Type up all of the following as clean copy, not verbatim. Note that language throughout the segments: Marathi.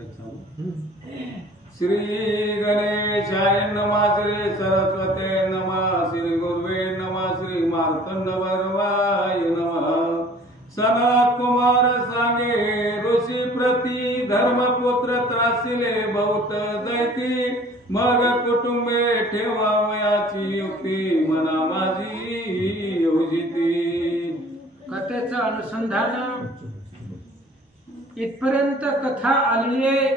श्री गणेशाय नमः, श्री सरस्वते नमः, श्री गुरुवे नमः, श्री मार्तंड वर्वाय नमः। सनत कुमार सांगे ऋषी प्रती धर्मपुत्र त्रासिले बहुत दैती, मग कुटुंबे ठेवावयाची युक्ती मना माझी योजिती। कथेचं अनुसंधान इथपर्यंत कथा आली आहे।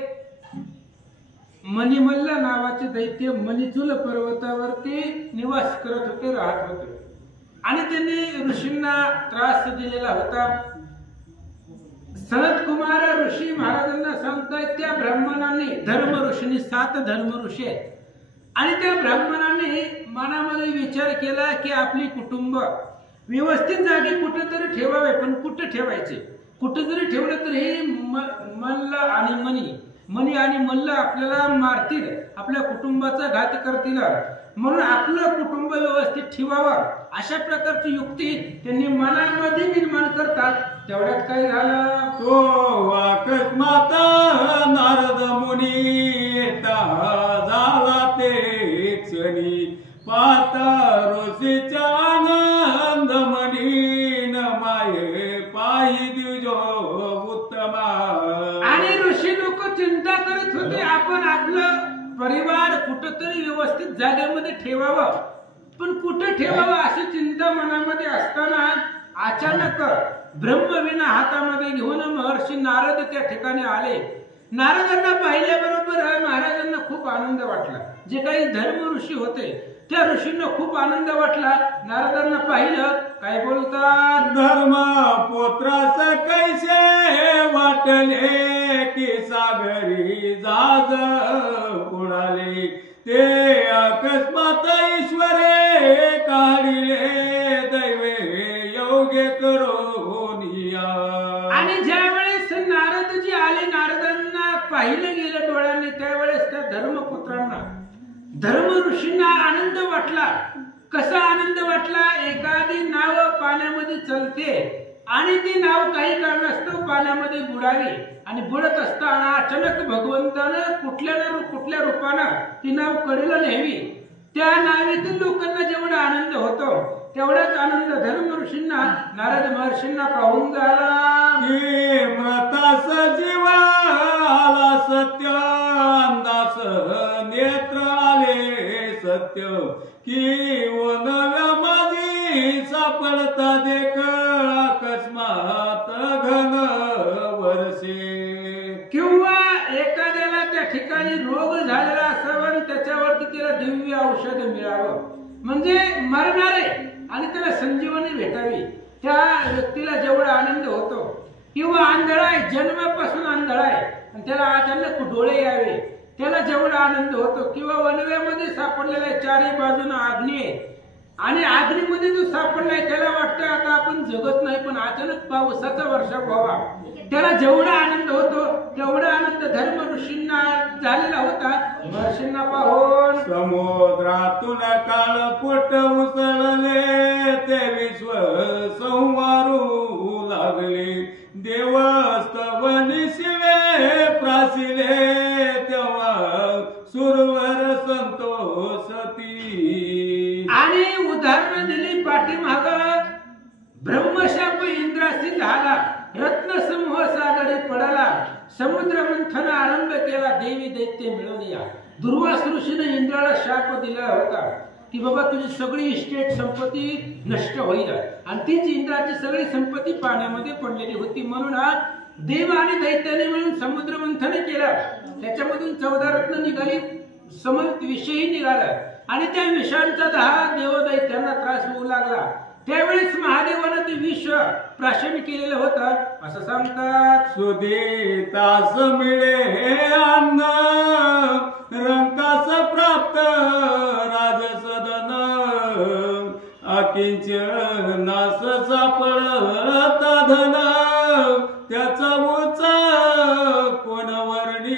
मणिमल्ल नावाचे दैत्य मणिचूल पर्वतावरती निवास करत होते, राहत होते आणि त्यांनी ऋषींना त्रास दिलेला होता। सनत कुमार ऋषी महाराजांना सांगतायत त्या ब्राह्मणांनी, धर्म ऋषींनी 7 धर्म ऋषी आहेत आणि त्या ब्राह्मणांनी मनामध्ये विचार केला की आपली कुटुंब व्यवस्थित जागी कुठेतरी ठेवावे, पण कुठे ठेवायचे? कुठे जरी ठेवलं तर हे मल्ल आणि मणी आणि मल्ल आपल्याला मारतील, आपल्या कुटुंबाचा घात करतील, म्हणून आपलं कुटुंब व्यवस्थित ठेवावं अशा प्रकारची युक्ती त्यांनी मनामध्ये निर्माण करतात। तेवढ्यात काय झालं, तो अकस्मात नारद मुनी झाला ते क्षणी, पाहता ऋषीच्या आनंद मनी माये पायी दिवजो उत्तमा। आणि ऋषी लोक चिंता करत होते आपण आपलं परिवार कुठेतरी व्यवस्थित जागेमध्ये ठेवावं, पण कुठे ठेवावं अशी चिंता मनामध्ये असताना अचानक ब्रह्मवीणा हातामध्ये घेऊन महर्षी नारद त्या ठिकाणी आले। नारदांना पाहिल्याबरोबर महाराजांना खूप आनंद वाटला। जे काही धर्म ऋषी होते त्या ऋषींना खूप आनंद वाटला। नारदांना पाहिलं, काय बोलतात, धर्म पुत्रास कैसे वाटले की सागरी जाज उडाले, ते अकस्मात ईश्वरे काढिले दैवे योग्य करोनिया। आणि ज्या वेळेस नारदजी आले, नारदांना पाहिलं गेलं डोळ्यांनी, त्यावेळेस त्या धर्मपुत्रांना, धर्म ऋषींना आनंद वाटला। कसा आनंद वाटला, एखादी नाव पाण्यामध्ये चलते आणि ती नाव काही कारणास्तव पाण्यामध्ये बुडावी आणि बुडत असताना अचानक भगवंतानं कुठल्या रूपानं ती नाव कडेला न्यावी। त्या नावेतील लोकांना जेवढा आनंद होतो तेवढाच आनंद धर्म ऋषींना, नारद महर्षींना पाहून झाला की मृतास जीवा आला सत्य, अंदास नेत्र आले सत्य, की नव्या माझी सापडता देख अकस्मात घन वर्षे। किंवा एखाद्याला त्या ठिकाणी रोग झालेला असावा आणि त्याच्यावरती त्याला दिव्य औषध मिळावं, म्हणजे मरणार आहे आणि त्याला संजीवनी भेटावी, त्या व्यक्तीला जेवढा आनंद होतो। किंवा आंधळा आहे, जन्मापासून आंधळा आहे आणि त्याला अचानक डोळे यावे, त्याला जेवढा आनंद होतो। किंवा वनव्यामध्ये सापडलेला आहे, चारही बाजूने अग्नी आहे आणि अग्नीमध्ये जो सापडलाय त्याला वाटतं आता आपण जगत नाही, पण अचानक पावसाचा वर्षाव व्हावा, त्याला जेवढा आनंद होतो तेवढा आनंद धर्म ऋषींना झालेला होता। महर्षींना पाहून समुद्रातून काळपट उसळले, ते विश्व संवारू लागले, देवस्तवनी शिवे प्रासिले, तेव्हा सुरवर संतोषती। आणि उदाहरण दिली पाठीमाग, ब्रह्मशाप इंद्रासी झाला, रत्न समूह सागरी पडला, समुद्र मंथन आरंभ केला, देवी दैत्य मिळून या। दुर्वास ऋषीने इंद्राला शाप दिला होता की बाबा तुझी सगळी इस्टेट संपत्ती नष्ट होईल, आणि तीच इंद्राची सगळी संपत्ती पाण्यामध्ये पडलेली होती। म्हणून हा देव आणि दैत्याने मिळून समुद्र मंथन केलं, त्याच्यामधून 14 रत्न निघाली, समवित विषयही निघाला आणि त्या विषांचा 10 देवदैत्यांना त्रास होऊ लागला। त्यावेळेस महादेवानं ते विष प्राशन केलेलं होतं, असं सांगतात, सुदेतास मिळे अन्न रंकास प्राप्त राजसदन, अकिंचनास सापडता धन, त्याचा मोचा कोण वर्णी।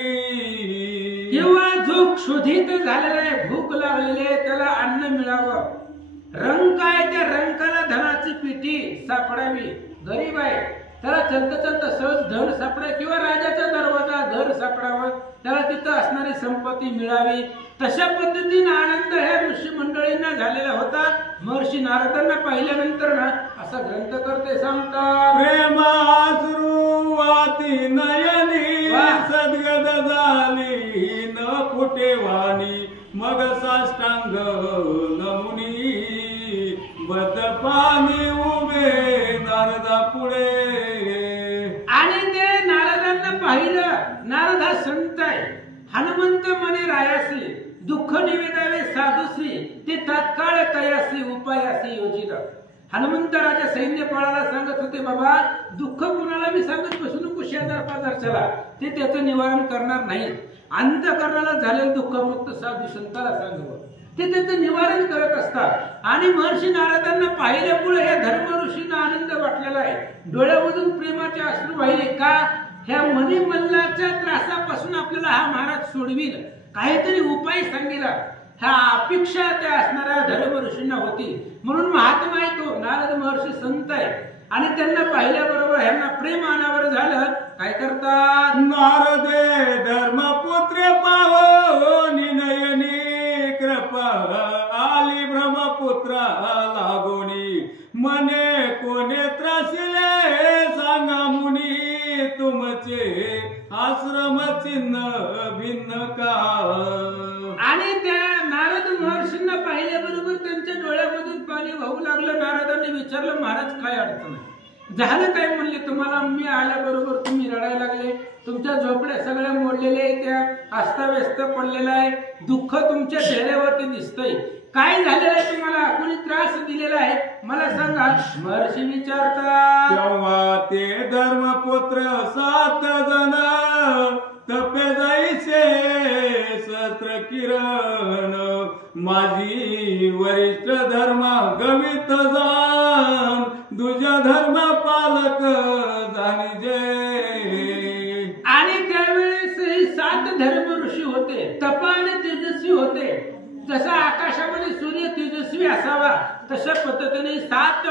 किंवा जो क्षुधित झालेला आहे, भूक लागलेली आहे, त्याला अन्न मिळावं, रंक आहे त्या रंकाला धनाची पेटी सापडावी, गरीब आहे त्याला चलता चलता सहज धन सापडा, किंवा राजाचा दरवाजा घर घर सापडावं, त्याला तिथं असणारी संपत्ती मिळावी. तशा पद्धतीने आनंद ह्या ऋषी मंडळींना झालेला होता. महर्षी नारदांना पाहिल्यानंतर ना असा ग्रंथकर्ते सांगतात, प्रेमाश्रू वाती नयनी सद्गद झाली न फुटे वाणी मग साष्टांग नमुनी बद्ध पाणी उभे नारदा पुढे. आणि ते नारदांना पाहिलं. नारद हा संत आहे. हनुमंत म्हणे रायासी दुःख निवेदावे साधूसी ते तात्काळ तयासी उपायासी योजित. हनुमंत राजा सैन्यपाळाला सांगत होते, बाबा दुःख कुणाला मी सांगत बसू नको, शेजार पाजारच्याला, ते त्याचं निवारण करणार नाही. अंतःकरणाला झालेलं दुःख फक्त साधू संताला सांगावं, ते त्याचं निवारण करत असतात. आणि महर्षी नारदांना पाहिल्यामुळे या धर्म ऋषींना आनंद वाटलेला आहे. डोळ्यामधून प्रेमाचे अश्रू वाहिले. का? ह्या मणिमल्लाच्या त्रासापासून आपल्याला हा महाराज सोडविल, काहीतरी उपाय सांगेला, ह्या अपेक्षा त्या असणाऱ्या धर्म ऋषींना होती. म्हणून महात्मा आहे तो. नारद महर्षी संत आहे आणि त्यांना पाहिल्याबरोबर ह्यांना प्रेम अनावर झालं. काय करतात? नारदे धर्मपुत्र पावनी नयनी कृपा आली ब्रह्मपुत्रा लागोनी मने कोणे त्रासिले सांगा मुनी तुमचे आश्रम चिन्ह भिन्न का. आणि त्या नारद महर्षींना पाहिल्याबरोबर त्यांच्या डोळ्यामधून पाणी वाहू लागलं. नारदांनी विचारलं, महाराज काय अडचण आहे? झालं काय? म्हणले, तुम्हाला मी आल्याबरोबर तुम्ही रडायला लागले, तुमच्या झोपड्या सगळ्या मोडलेल्या आहेत, त्या अस्ताव्यस्त पडलेला आहे, दुःख तुमच्या चेहऱ्यावरती दिसतंय. काय झालेलं आहे तुम्हाला? कोणी त्रास दिलेला आहे? मला सांगा. महर्षी विचारतात. तेव्हा ते धर्मपुत्र 7 जण तपे जायचे सहस्त्र किरण माझी वरिष्ठ धर्म गवित जाण दुजा धर्म पालक जाणीजे. आणि त्यावेळेस 7 धर्म ऋषी होते, तपा आणि तेजस्वी होते. जसा आकाशामध्ये सूर्य तेजस्वी असावा तशा पद्धतीने 7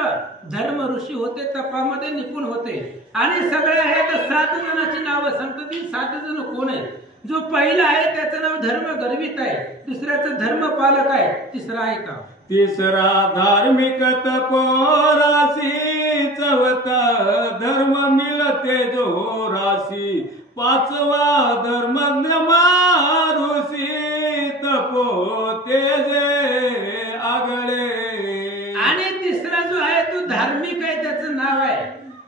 धर्म ऋषी होते, तपामध्ये निपुण होते. आणि सगळ्या आहेत 7 जणांची नावं सांगतात. ती 7 जण कोण आहेत? जो पहिला आहे त्याचं नाव धर्म गर्वित आहे, दुसऱ्याचं धर्म पालक आहे, तिसरा आहे का? तिसरा धार्मिक तपोरासी चौथा धर्म मिळते जो राशी पाचवा धर्मज्ञ मारुसी तपो तेजे आगळे. आणि तिसरा जो आहे तो धार्मिक आहे, त्याचं नाव आहे.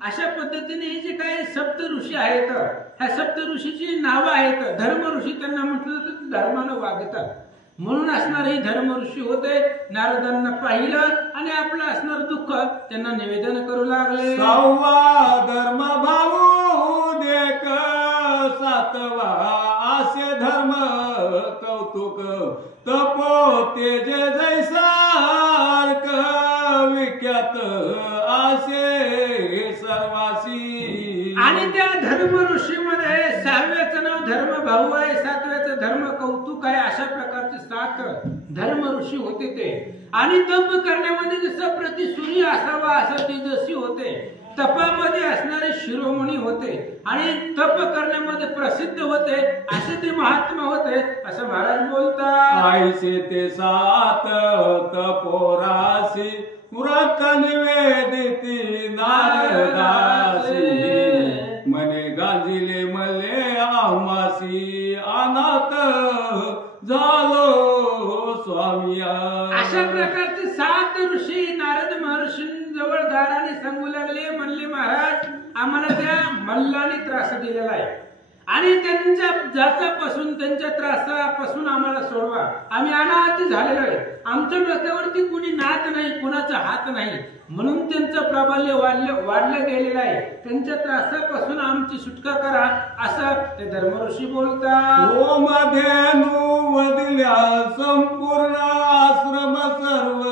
अशा पद्धतीने हे जे काही सप्त ऋषी आहेत, ह्या सप्त ऋषीची नावं आहेत. धर्म ऋषी त्यांना म्हटलं तर धर्मानं वागतात. म्हणून असणारे धर्म ऋषी होते. नारदांना पाहिलं आणि आपलं असणार दुःख त्यांना निवेदन करू लागले. 6वा धर्म भाऊ देक 7वा आसे धर्म कौतुक तपो तेजे जैसार्क विख्यात आसे सर्वासी. आणि त्या धर्म ऋषीमध्ये 6व्याचं नाव धर्म भाऊ आहे, 7व्याचं धर्म कौतुक आहे. अशा प्रकारचे 7 धर्म ऋषी होते ते. आणि तप करण्यामध्ये जसं प्रति सूर्य असावा असं तेजस्वी होते, तपामध्ये असणारे शिरोमणी होते आणि तप करण्यामध्ये प्रसिद्ध होते, असे ते महात्मा होते, असं महाराज बोलतात. आईसे ते 7 तपोरासी व्रत निवेदिती नारदासी मने गांजिले मले आमासी अनाथ झालो स्वामिया. अशा प्रकारचे 7 ऋषी नारद महर्षींजवळ दाराने सांगू लागले. म्हणले, महाराज आम्हाला त्या मल्लाने त्रास दिलेला आहे आणि त्यांच्या जाचापासून त्यांच्या त्रासापासून आम्हाला सोडवा. आम्ही अनाथ झालेलो आहे, आमच्या डोक्यावरती कुणी नात नाही, कुणाचा हात नाही, म्हणून त्यांचं प्राबल्य वाढलं गेलेलं आहे. त्यांच्या त्रासापासून आमची सुटका करा, असं ते धर्मऋषी बोलतात. ओमधेनु वदिल्या संपूर्ण आश्रम सर्व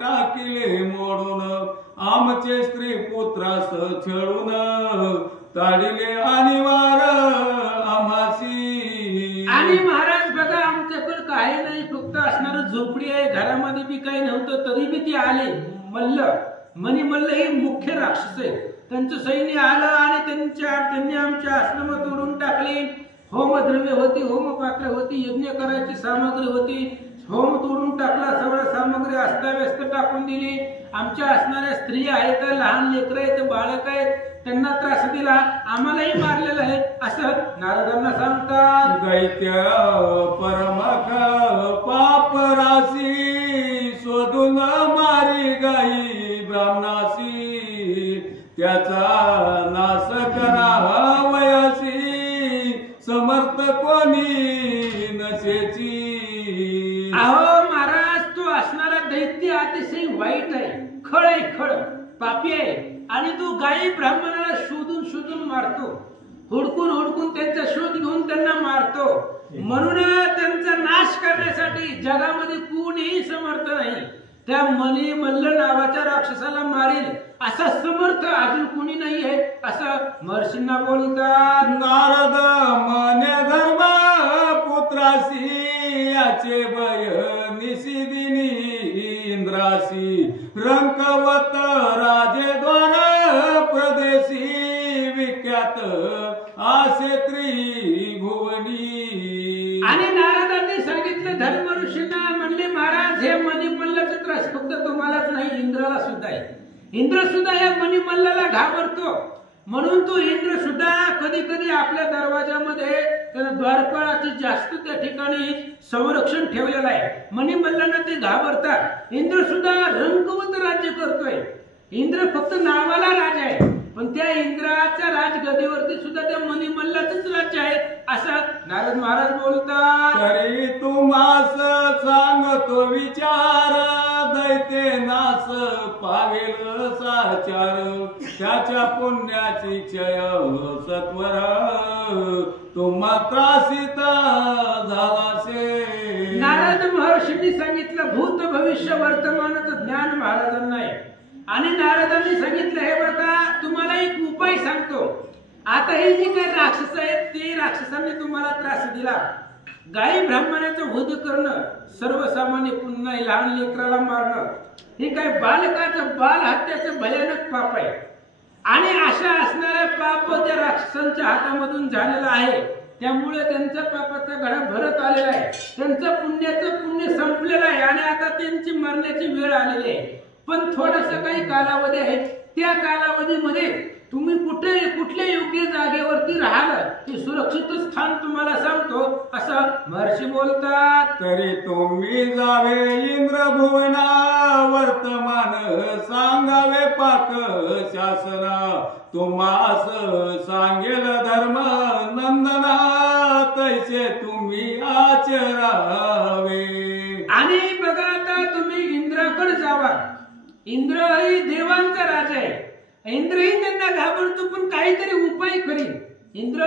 टाकिले मोडून आमचे स्त्री पुत्रास छळून ताडिले अनिवार आम्हासी. आणि महाराज बघा, आमच्याकडे काही नाही, फक्त असणार झोपडी आहे, घरामध्ये बी काही नव्हतं, तरी बी ती आले. मणिमल्ल हे मुख्य राक्षस आहे. त्यांचं सैन्य आलं आणि त्यांनी आमच्या आश्रम तोडून टाकले. होमद्रव्य होती, होमपात्र होती, यज्ञ करायची सामग्री होती, होम तोडून टाकला, सगळं सामग्री अस्ताव्यस्त टाकून दिली. आमच्या असणाऱ्या स्त्रिया आहेत, लहान लेकरं आहेत, बाळक आहेत, त्यांना त्रास दिला, आम्हालाही मारलेलं आहे असं नारदांना सांगतात. दैत्य परमख पाप राशी शोधून मारी गाई ब्राह्मणासी, त्याचा नाश करा वयासी समर्थ कोणी नसेची. अहो महाराज, तो असणारा दैत्य अतिशय वाईट आहे, खळ आहे, खळ पापी आहे. आणि तो गायी ब्राह्मणाला शोधून शोधून मारतो, हुडकून हुडकून त्यांचा शोध घेऊन त्यांना मारतो. म्हणून त्यांचा नाश करण्यासाठी जगामध्ये कोणीही समर्थ नाही. त्या मनी मल्ल नावाच्या राक्षसाला मारील असा समर्थ अजून कोणी नाही आहे असं महर्षींना बोलतात. नारद मने धर्म पुत्रासी याचे भय निशिदिनी इंद्रासी, रंकवत राजे द्वार प्रदेशी विख्यात आसे त्रिभुवनी. आणि नारदांनी सांगितलं धर्म ऋषींना, म्हणले महाराज हे मणिमल्लाचा त्रास फक्त तुम्हालाच नाही, इंद्राला सुद्धा आहे. इंद्र सुद्धा या मणिमल्लाला घाबरतो. म्हणून तो इंद्र सुद्धा कधी कधी आपल्या दरवाजामध्ये त्यानं द्वारपाळाचं जास्त त्या ठिकाणी संरक्षण ठेवलेलं आहे. मणिमल्लांना ते घाबरतात. इंद्र सुद्धा रंकवत राज्य करतोय. इंद्र फक्त नावाला राजा आहे, पण त्या इंद्राच्या राजगदीवरती सुद्धा त्या मणिमल्लाचंच राज्य आहे असं नारद महाराज बोलतात. तरी तुम्हास सांगतो विचार, दैते नास पावेल साचार, त्याच्या पुण्याची क्षय सत्वर तुम्हा त्रासित झालासे. नारद महर्षींनी सांगितलं भूत भविष्य वर्तमानाचं ज्ञान महाराजांना आहे. आणि नारदांनी सांगितलं हे बघा, तुम्हाला एक उपाय सांगतो. आता हे जे काही राक्षस आहेत ते राक्षसांनी तुम्हाला त्रास दिला. गायी ब्राह्मणाचं वध करणं सर्वसामान्य पुन्हा लहान लेकराला मारणं हे काय बालकाचं बाल हत्याचं भयानक पाप आहे. आणि अशा असणाऱ्या पाप त्या राक्षसांच्या हातामधून झालेलं आहे. त्यामुळे त्यांच्या पापाचा घडा भरत आलेला आहे. त्यांचं पुण्याचं पुण्य संपलेलं आहे आणि आता त्यांची मरण्याची वेळ आलेली आहे. पण थोडासा काही कालावधी आहे. त्या कालावधीमध्ये तुम्ही कुठल्या योग्य जागेवरती राहाल ते सुरक्षित स्थान तुम्हाला सांगतो असं महर्षी बोलतात. तरी तुम्ही जावे इंद्रभुवना, वर्तमान सांगावे पाक शासना, तुम्हास सांगेल धर्म नंदना, तैसे तुम्ही आचरावे. आणि बघा आता तुम्ही इंद्राकडे जावा. इंद्र ही देवांचा राजा आहे. इंद्रही त्यांना घाबरतो पण काहीतरी उपाय करीन. इंद्र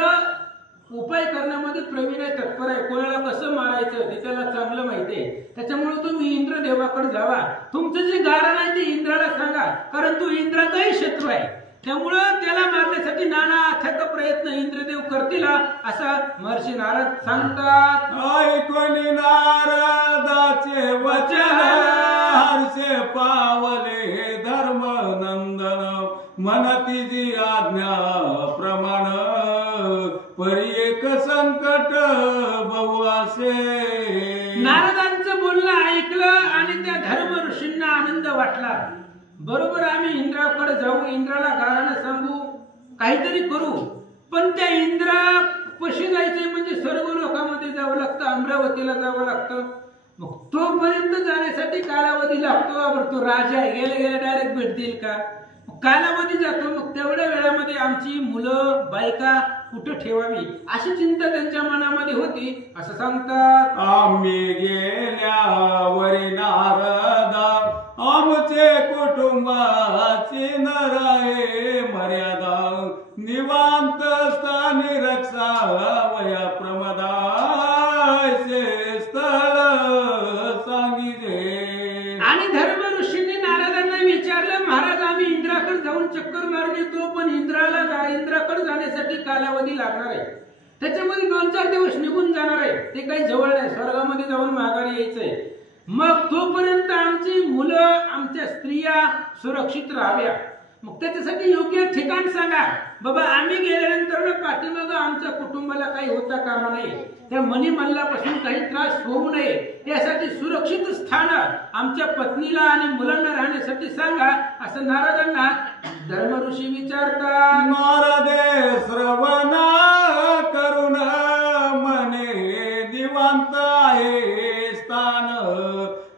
उपाय करण्यामध्ये प्रवीण आहे, तत्पर आहे. कोणाला कसं मारायचं ते त्याला चांगलं माहिती आहे. त्याच्यामुळे तुम्ही इंद्रदेवाकडे जावा. तुमचं जे गारण आहे ते इंद्राला सांगा, कारण तो इंद्राचाही शत्रू आहे. त्यामुळं त्याला मारण्यासाठी नाना अथक प्रयत्न इंद्रदेव करतील असं महर्षी नारद सांगतात. ऐकून नारदाचे वचन हर्षे पावले धर्म नंदन, मनती जी आज्ञा प्रमाण, परी एक संकट बहु असे. नारदांचं बोलणं ऐकलं आणि त्या धर्म ऋषींना आनंद वाटला. बरोबर, आम्ही इंद्राकडे जाऊ, इंद्राला गाणं सांगू, काहीतरी करू. पण त्या इंद्रा कशी जायचंय म्हणजे सर्व लोकांमध्ये जावं लागतं, अमरावतीला जावं लागतं. मग तोपर्यंत जाण्यासाठी कालावधी लागतो. तो राजा आहे, गेले गेले डायरेक्ट भेट देईल का? कालावधी जातो. मग तेवढ्या वेळामध्ये आमची मुलं बायका कुठं ठेवावी अशी चिंता त्यांच्या मनामध्ये होती असं सांगतात. आम्ही गेल्यावरी नारदा, आमचे कुटुंबाची नराये मर्यादा, निवांत स्थानी रक्षावया प्रमदायचे स्थळ सांगितले. आणि धर्म ऋषींनी नारदांना विचारलं, महाराज आम्ही इंद्राकडे जाऊन चक्कर मारून येतो, पण इंद्राकडे जाण्यासाठी कालावधी लागणार आहे. त्याच्यामध्ये 2-4 दिवस निघून जाणार आहे. ते काही जवळ नाही, स्वर्गामध्ये जाऊन माघारी यायचंय. मग तोपर्यंत आमची मुलं आमच्या स्त्रिया सुरक्षित राहाव्या. मग त्याच्यासाठी योग्य ठिकाण सांगा. बाबा आम्ही गेल्यानंतर पाठीमागं आमच्या कुटुंबाला काही होता कामा नये, त्या मणिमल्लापासून काही त्रास होऊ नये यासाठी सुरक्षित स्थान आमच्या पत्नीला आणि मुलांना राहण्यासाठी सांगा, असं नारदांना धर्मऋषी विचारतात. नारदे श्रवण करुण मने निवांत आहे स्थान,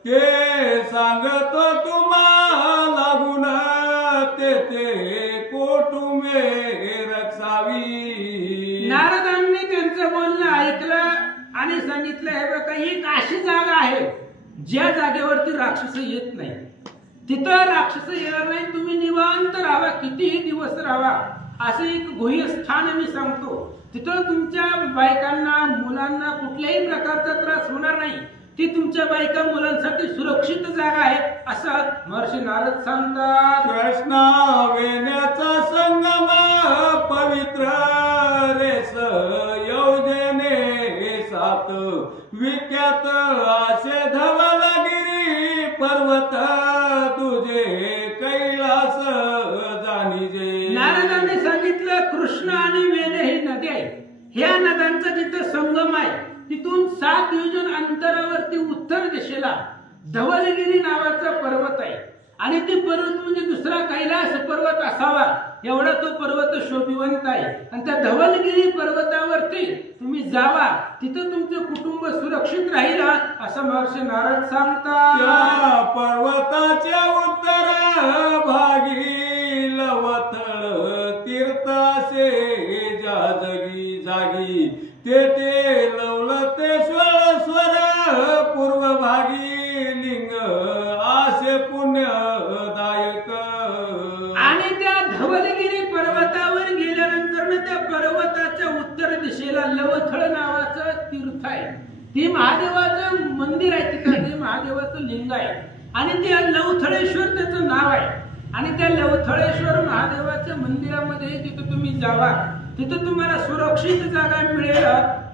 ते सांगतो तुम्हाला गुण ते कुटुंबे रक्षावी. नारदांनी त्यांचं बोलणं ऐकलं आणि सांगितलं, हे बघा एक अशी जागा आहे ज्या जागेवरती राक्षस येत नाही, तिथं राक्षस येणार नाही, तुम्ही निवांत राहा, कितीही दिवस राहा. असं एक गुह्य स्थान मी सांगतो, तिथं तुमच्या बायकांना मुलांना कुठल्याही प्रकारचा त्रास होणार नाही, ती तुमच्या बायका मुलांसाठी सुरक्षित जागा आहे, असं महर्षी नारद सांगतात. कृष्णा वेण्याचा संगम पवित्र रेस योजने सात विख्यात असे धवलगिरी पर्वत तुझे कैलास जाणीजे. नारदांनी सांगितलं, कृष्ण आणि वेणे ही नदी आहे, ह्या नद्यांचा जिथं संगम आहे तिथून 7 योजन अंतरावरती उत्तर दिशेला धवलगिरी नावाचा पर्वत आहे, आणि ती पर्वत म्हणजे दुसरा कैलास पर्वत असावा एवढा तो पर्वत शोभिवंत आहे. आणि त्या धवलगिरी पर्वतावरती तुम्ही जावा, तिथं तुमचं कुटुंब सुरक्षित राहील, असं महर्षी नारद सांगतात. त्या पर्वताच्या उत्तर भागी लवथळ तीर्थ असे ज्या जागी ते लवलतेश्वर स्वर पूर्व भागी लिंग असे पुण्यदायक. आणि त्या धवलगिरी पर्वतावर गेल्यानंतर त्या पर्वताच्या उत्तर दिशेला लवथळ नावाचं तीर्थ आहे, ते महादेवाचं मंदिर आहे, तिथं ते महादेवाचं लिंग आहे, आणि ते लवथळेश्वर त्याचं नाव आहे. आणि त्या लवथळेश्वर महादेवाच्या मंदिरामध्ये तिथं तुम्ही जावा, तिथं तुम्हाला सुरक्षित जागा मिळेल,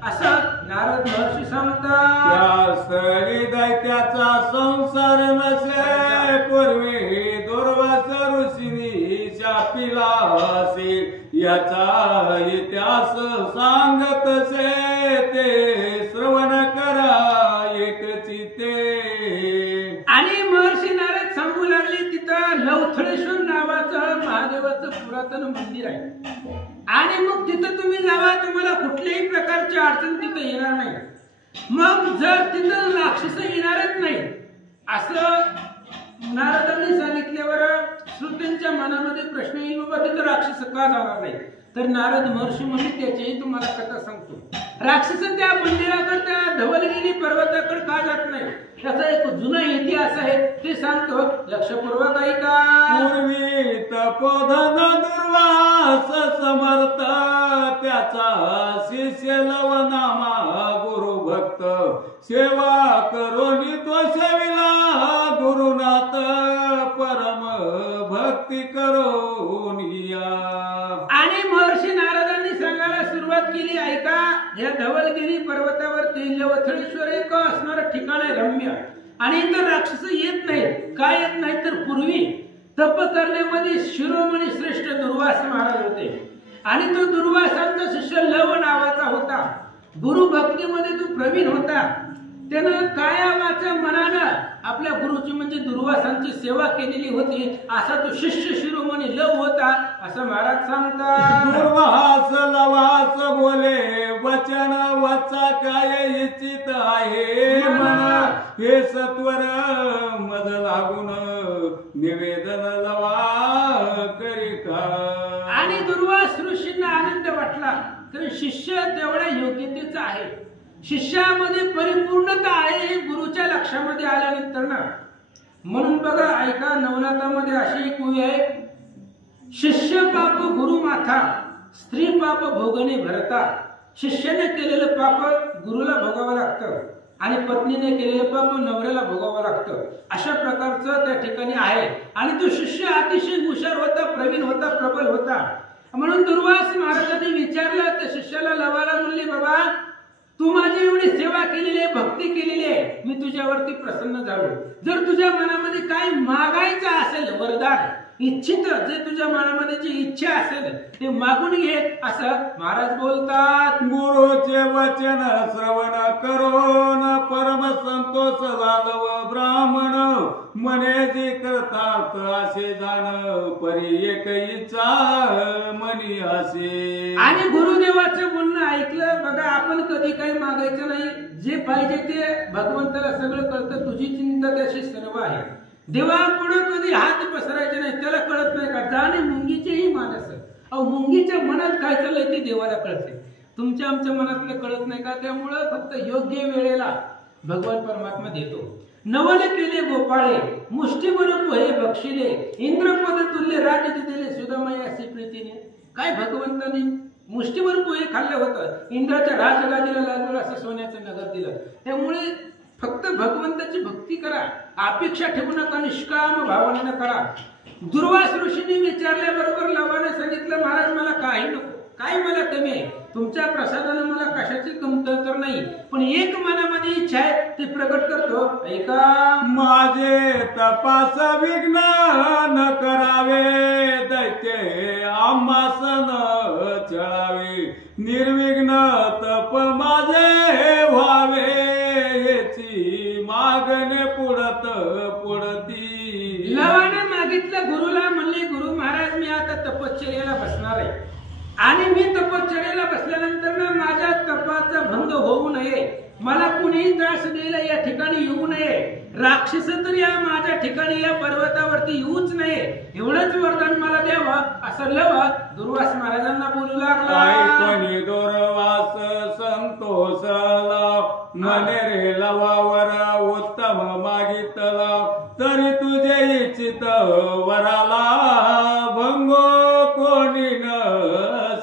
असं नारद महर्षी सांगतात. त्या स्थळी दैत्याचा संसार नसे पूर्वी दुर्वास ऋषींनी शापिला असे, याचा इतिहास सांगतसे ते श्रवण करा एक चिते. आणि महर्षी नारद सांगू लागले, तिथं लवथळेश्वर नावाचं महादेवाचं पुरातन मंदिर आहे, आणि मग तिथं तुम्ही जावा, तुम्हाला कुठल्याही प्रकारची अडचण तिथं येणार नाही. मग जर तिथं राक्षस येणारच नाही असं नारदांनी सांगितल्यावर श्रोत्यांच्या मनामध्ये प्रश्न येईल, बाबा तिथं राक्षस का जाणार नाही? तर नारद महर्षी म्हणजे त्याच्याही तुम्हाला कथा सांगतो. राक्षस त्या मंदिराकडे त्या धवलगिरी पर्वताकडे का जात नाही त्याचा एक जुना इतिहास आहे, ते सांगतो, लक्षपूर्वक ऐका. पूर्वी तपोधन दुर्वास समर्थ त्याचा शिष्य लवनामा गुरु भक्त सेवा करोनी तो सेविला गुरुनाथ परम भक्ती करोनिया. आणि महर्षी नारदांनी सांगायला सुरुवात केली, ऐका, या धवलगिरी पर्वतावरती लवथळेश्वर एक असणारं ठिकाण आहे रम्य, आणि इथं राक्षस येत नाही. काय येत नाही तर पूर्वी तप करण्यामध्ये शिरोमणी श्रेष्ठ दुर्वास महाराज होते, आणि तो दुर्वासांचा शिष्य लव नावाचा होता. गुरु भक्तीमध्ये तो प्रवीण होता, त्यानं कायावाच्या मनानं आपल्या गुरुची म्हणजे दुर्वासांची सेवा केलेली होती, असा तो शिष्य शिरोमणी लव होता, असं महाराज सांगतात. दुर्वास लवास बोले वचन वचा काय इच्छित आहे मना, हे सत्वर मद लागून निवेदन लवा करी का. आणि दुर्वास ऋषींना आनंद वाटला, तर शिष्य तेवढ्या योग्यतेचा आहे, शिष्यामध्ये परिपूर्णता आहे हे गुरुच्या लक्षामध्ये आल्यानंतर ना. म्हणून बघा, ऐका, नवनाथामध्ये अशी एक ओवी आहे, शिष्य पाप गुरु माथा स्त्री पाप भोगणे भरता. शिष्याने केलेलं पाप गुरुला भोगावं लागतं, आणि पत्नीने केलेलं पाप नवऱ्याला भोगावं लागतं, अशा प्रकारचं त्या ठिकाणी आहे. आणि तो शिष्य अतिशय हुशार होता, प्रवीण होता, प्रबल होता. म्हणून दुर्वास महाराजांनी विचारलं त्या शिष्याला, लवाला म्हणले, बाबा तू माझी एवढी सेवा केलेली आहे, भक्ती केलेली आहे, मी तुझ्यावरती प्रसन्न झालो. जर तुझ्या मनामध्ये काय मागायचं असेल वरदान इच्छित जे तुझ्या मनामध्ये जी इच्छा असेल ते मागून घे असं महाराज बोलतात. गुरुचे वचन श्रवण करून परम संतोष झालव ब्राह्मण मने जे कृतार्थ असे जाण परी एक इच्छा मनी असे. आणि गुरुदेवाचं बोलणं ऐकलं बघा. आपण कधी काही मागायचं नाही. जे पाहिजे ते भगवंताला सगळं कळतं. तुझी चिंता त्याशी सर्व आहे. देवा पुढे कधी हात पसरायचे नाही. त्याला कळत नाही का? जाणे मुंगीचेही मानस. अहो मुंगीच्या मनात काय चाललंय ते देवाला कळते. तुमच्या आमच्या मनातलं कळत नाही का? त्यामुळं फक्त योग्य वेळेला भगवान परमात्मा देतो. नवले केले गोपाळे मुष्टीभर पोहे बक्षिले इंद्रपद तुल्य राज्य दिले सुदामाई असे प्रीतीने. काय भगवंताने मुष्टीभर पोहे खाल्लं होतं. इंद्राच्या राजगादीला लागलं असं सोन्याचं नगर दिलं. त्यामुळे फक्त भगवंताची भक्ती करा. अपेक्षा ठेवू नका. निष्काम भावनेनं करा. दुर्वास ऋषींनी विचारल्याबरोबर लवाने सांगितलं महाराज मला काही नको. काय मला कमी आहे. तुमच्या प्रसादानं मला कशाची कमतरता नाही. पण एक मनामध्ये इच्छा आहे ते प्रकट करतो. ऐका. माझे तपास विघ्न न करावे दैत्य आम्हास न चळावे निर्विघ्न तप माझे व्हावे याची मागणे पुढत पुढती. लवाने मागितलं गुरुला. म्हणले गुरु महाराज मी आता तपश्चर्याला बसणार आहे आणि मी तपश्चर्याला बसल्यानंतर ना माझ्या तपाचा भंग होऊ नये. मला कुणीही त्रास द्यायला या ठिकाणी येऊ नये. राक्षस तर या माझ्या ठिकाणी या पर्वतावरती येऊच नये. एवढंच वरदान मला द्यावं असं लव दुर्वास महाराजांना बोलू लागला. दुर्वास संतोष लाव मने रे लवावर उत्तम मागितला तरी तुझे इच्छित वराला भंगो कोणी न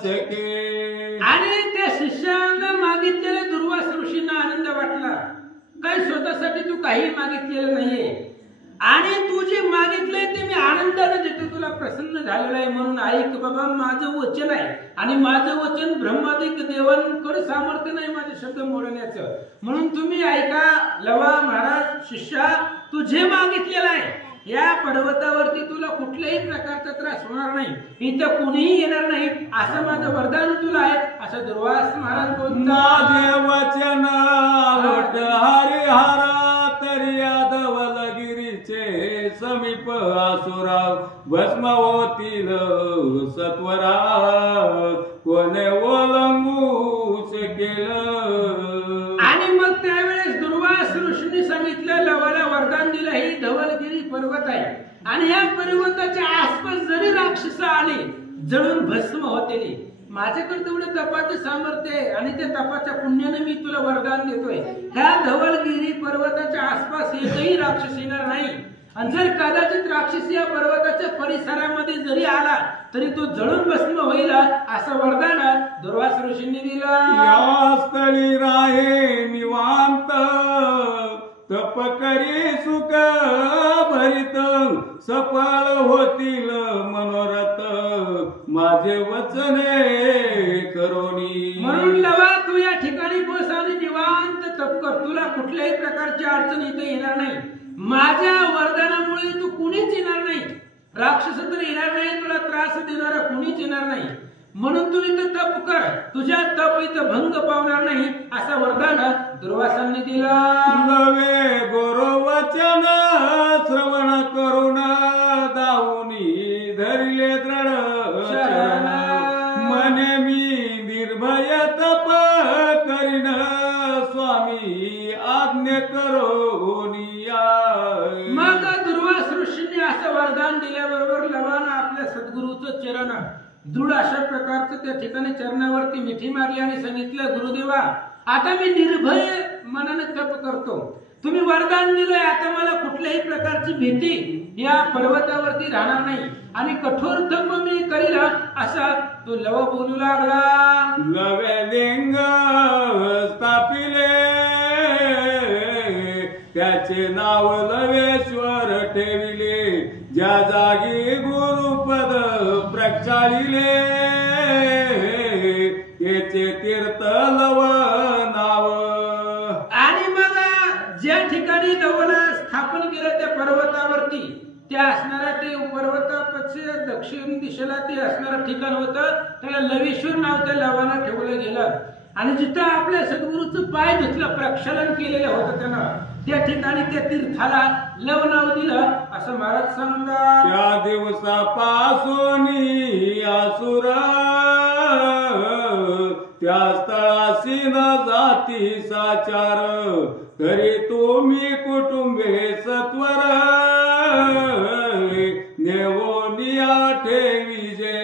शके. आणि त्या शिष्यानं मागितलेल्या दुर्वास ऋषींना आनंद वाटला. काय स्वतःसाठी तू काही मागितलेलं नाहीये आणि तू जे मागितलंय ते मी आनंदाने देतो. तुला प्रसन्न झालेलं आहे म्हणून ऐक बाबा. माझं वचन आहे आणि माझं वचन ब्रह्मादिक देवांकडे सामर्थ्य नाही माझे शब्द मोडण्याचं. म्हणून तुम्ही ऐका. लवा महाराज शिष्या तू जे मागितलेलं आहे या पर्वतावरती तुला कुठल्याही प्रकारचा त्रास होणार नाही. इथं कुणीही येणार नाही असं माझं वरदान तुला आहे असं दुर्वास महाराज बोलतात. माझे वचन हरिहरा तरी यादवलगिरीचे समीप आसुरा भस्म होतील सत्वरा कोणे ओलंगू शकेल. आणि मग त्यावेळेस दुर्वास ऋषींनी सांगितलं लवाला वरदान दिलं. ही धवलगिरी पर्वत आहे आणि या पर्वताच्या आसपास जरी राक्षस आले जळून भस्म होतेली. माझ्याकडे तेवढं तपाचं सामर्थ्य आहे आणि त्या तपाच्या पुण्याने मी तुला वरदान देतोय. ह्या धवलगिरी पर्वताच्या आसपास एकही राक्षस येणार नाही. आणि जर कदाचित राक्षस या पर्वताच्या परिसरामध्ये जरी आला तरी तो जळून भस्म होईल असं वरदान दुर्वास ऋषींनी दिलं. या स्थळी राहे निवांत तप करी सुख भरित सफळ होतील मनोरथ माझे वचने करोनी. म्हणून लवा तू या ठिकाणी बस आणि निवांत तप कर. तुला कुठल्याही प्रकारची अडचण इथे येणार नाही. माझ्या वरदानामुळे तू कुणीच येणार नाही. राक्षस तर येणार नाही. तुला त्रास देणारा कुणीच येणार नाही. म्हणून तू इथं तप कर. तुझ्या तप इथं भंग पावणार नाही असं वरदान दुर्वासांनी दिलं. नवे गुरु वचन श्रवण करून दाऊनी धरिले दृढ शरण मने मी निर्भय तप करीन स्वामी आज्ञा करोनिया. मग दुर्वास ऋषींनी असं वरदान दिल्याबरोबर लवानं आपल्या सद्गुरूचं चरण दृढ अशा प्रकारचं त्या ठिकाणी चरणावरती मिठी मारली आणि सांगितलं गुरुदेवा आता मी निर्भय मनाने तप करतो. तुम्ही वरदान दिलंय. आता मला कुठल्याही प्रकारची भीती या पर्वतावरती राहणार नाही आणि कठोर तप मी करील असा तो लव बोलू लागला. लवे लिंग स्थापिले त्याचे नाव लवेश्वर ठेविले ज्या जागी गुरुपद प्रक्षाळिले याचे तीर्थ लव नाव. आणि मग ज्या ठिकाणी लवला स्थापन केलं त्या पर्वतावरती त्या असणाऱ्या ते पर्वतापेक्षा दक्षिण दिशेला ते असणारं ठिकाण होतं. त्याला लवेश्वर नाव त्या लवानं ठेवलं गेलं. आणि जिथं आपल्या सद्गुरूचं पाय धुतलं, प्रक्षालन केलेलं होतं त्यानं, त्या ठिकाणी त्या तीर्थाला लव नाव दिलं असं महाराज सांगतात. त्या दिवसापासून असुर त्या स्थळाशी न जाती साचार, तरी तुम्ही कुटुंबे सत्वर नेवोनिया ठेविजे.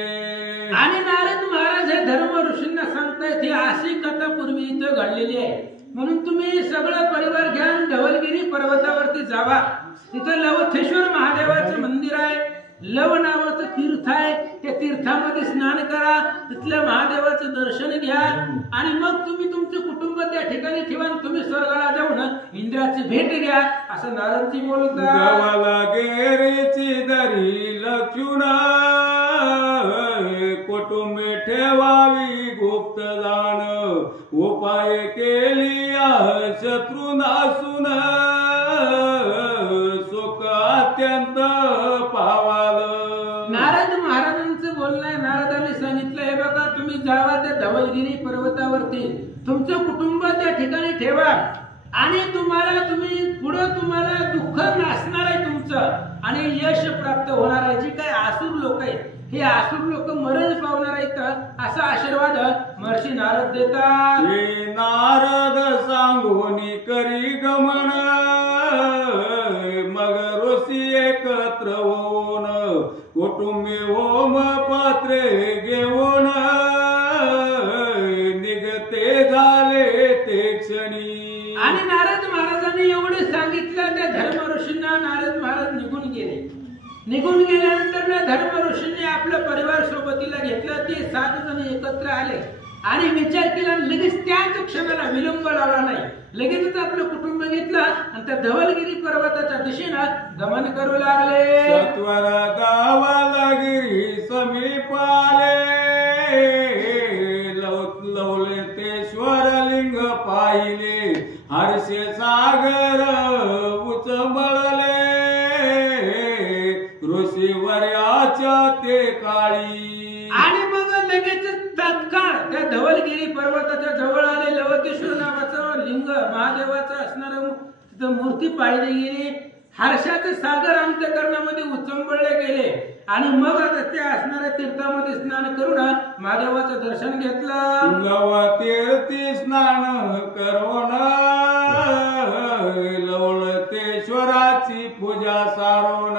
आणि नारद महाराज हे धर्म ऋषींना सांगतायत, ही अशी कथा पूर्वी इथं घडलेली आहे. म्हणून तुम्ही सगळं परिवार घ्या, धवलगिरी पर्वतावरती जावा. तिथं लवथेश्वर महादेवाचं मंदिर आहे, लव नावाचं तीर्थ आहे. त्या तीर्थामध्ये स्नान करा, तिथल्या महादेवाचं दर्शन घ्या आणि मग तुम्ही तुमचं कुटुंब त्या ठिकाणी ठेवा. तुम्ही स्वर्गाला जाऊन इंद्राची भेट घ्या असं नारदजी बोलतात. गावाला गेरीची दरी लक्षुण कुटुंबे ठेवावी गुप्त जाण, उपाय केली शत्रू नासून सुख अत्यंत पावाल. नारद महाराजांचं बोलणं आहे. नारदांनी सांगितलं, हे बघा तुम्ही जावा त्या धवलगिरी पर्वतावरती, तुमचं कुटुंब त्या ठिकाणी ठेवा आणि तुम्ही पुढं तुम्हाला दुःख नासणार आहे तुमचं आणि यश प्राप्त होणार आहे. जे काही आसुर लोक आहेत, हे आसुर लोक मरण पावणार आहेत असा आशीर्वाद महर्षी नारद देतात. हे नारद सांगून करी गमन, मग ऋषी एकत्र होऊन कुटुंबी होम पात्रे घेऊन निघते झाले ते क्षणी. आणि नारद महाराजांनी एवढे सांगितलं त्या धर्म ऋषींना. नारद महाराज निघून गेले. निघून गेल्यानंतर ना धर्म ऋषींनी आपलं परिवार सोबतीला घेतलं. ते 7 जण एकत्र आले आणि विचार केला. लगेच त्याच क्षणाला विलंब लावला नाही, लगेचच आपलं कुटुंब घेतलं आणि त्या धवलगिरी पर्वताच्या दिशेनं गमन करू लागले. सत्वर गावाला गिरी समीप आले, लवलेतेश्वर लिंग पाहिले, हर्षे सागर उचंबळले, ऋषीवर्याच्या ते काळी. आणि मग लगेच तत्काळ त्या धवलगिरी पर्वताच्या जवळ आले. लवतेश्वर नावाचं लिंग महादेवाचं असणारं तिथं मूर्ती पाहिली गेली. हर्षाचे सागर अंतःकरणामध्ये उचंबळले गेले आणि मग त्या असणाऱ्या तीर्थामध्ये स्नान करून महादेवाचं दर्शन घेतलं. लव तीर्थी स्नान करून लवलतेश्वराची पूजा सारून,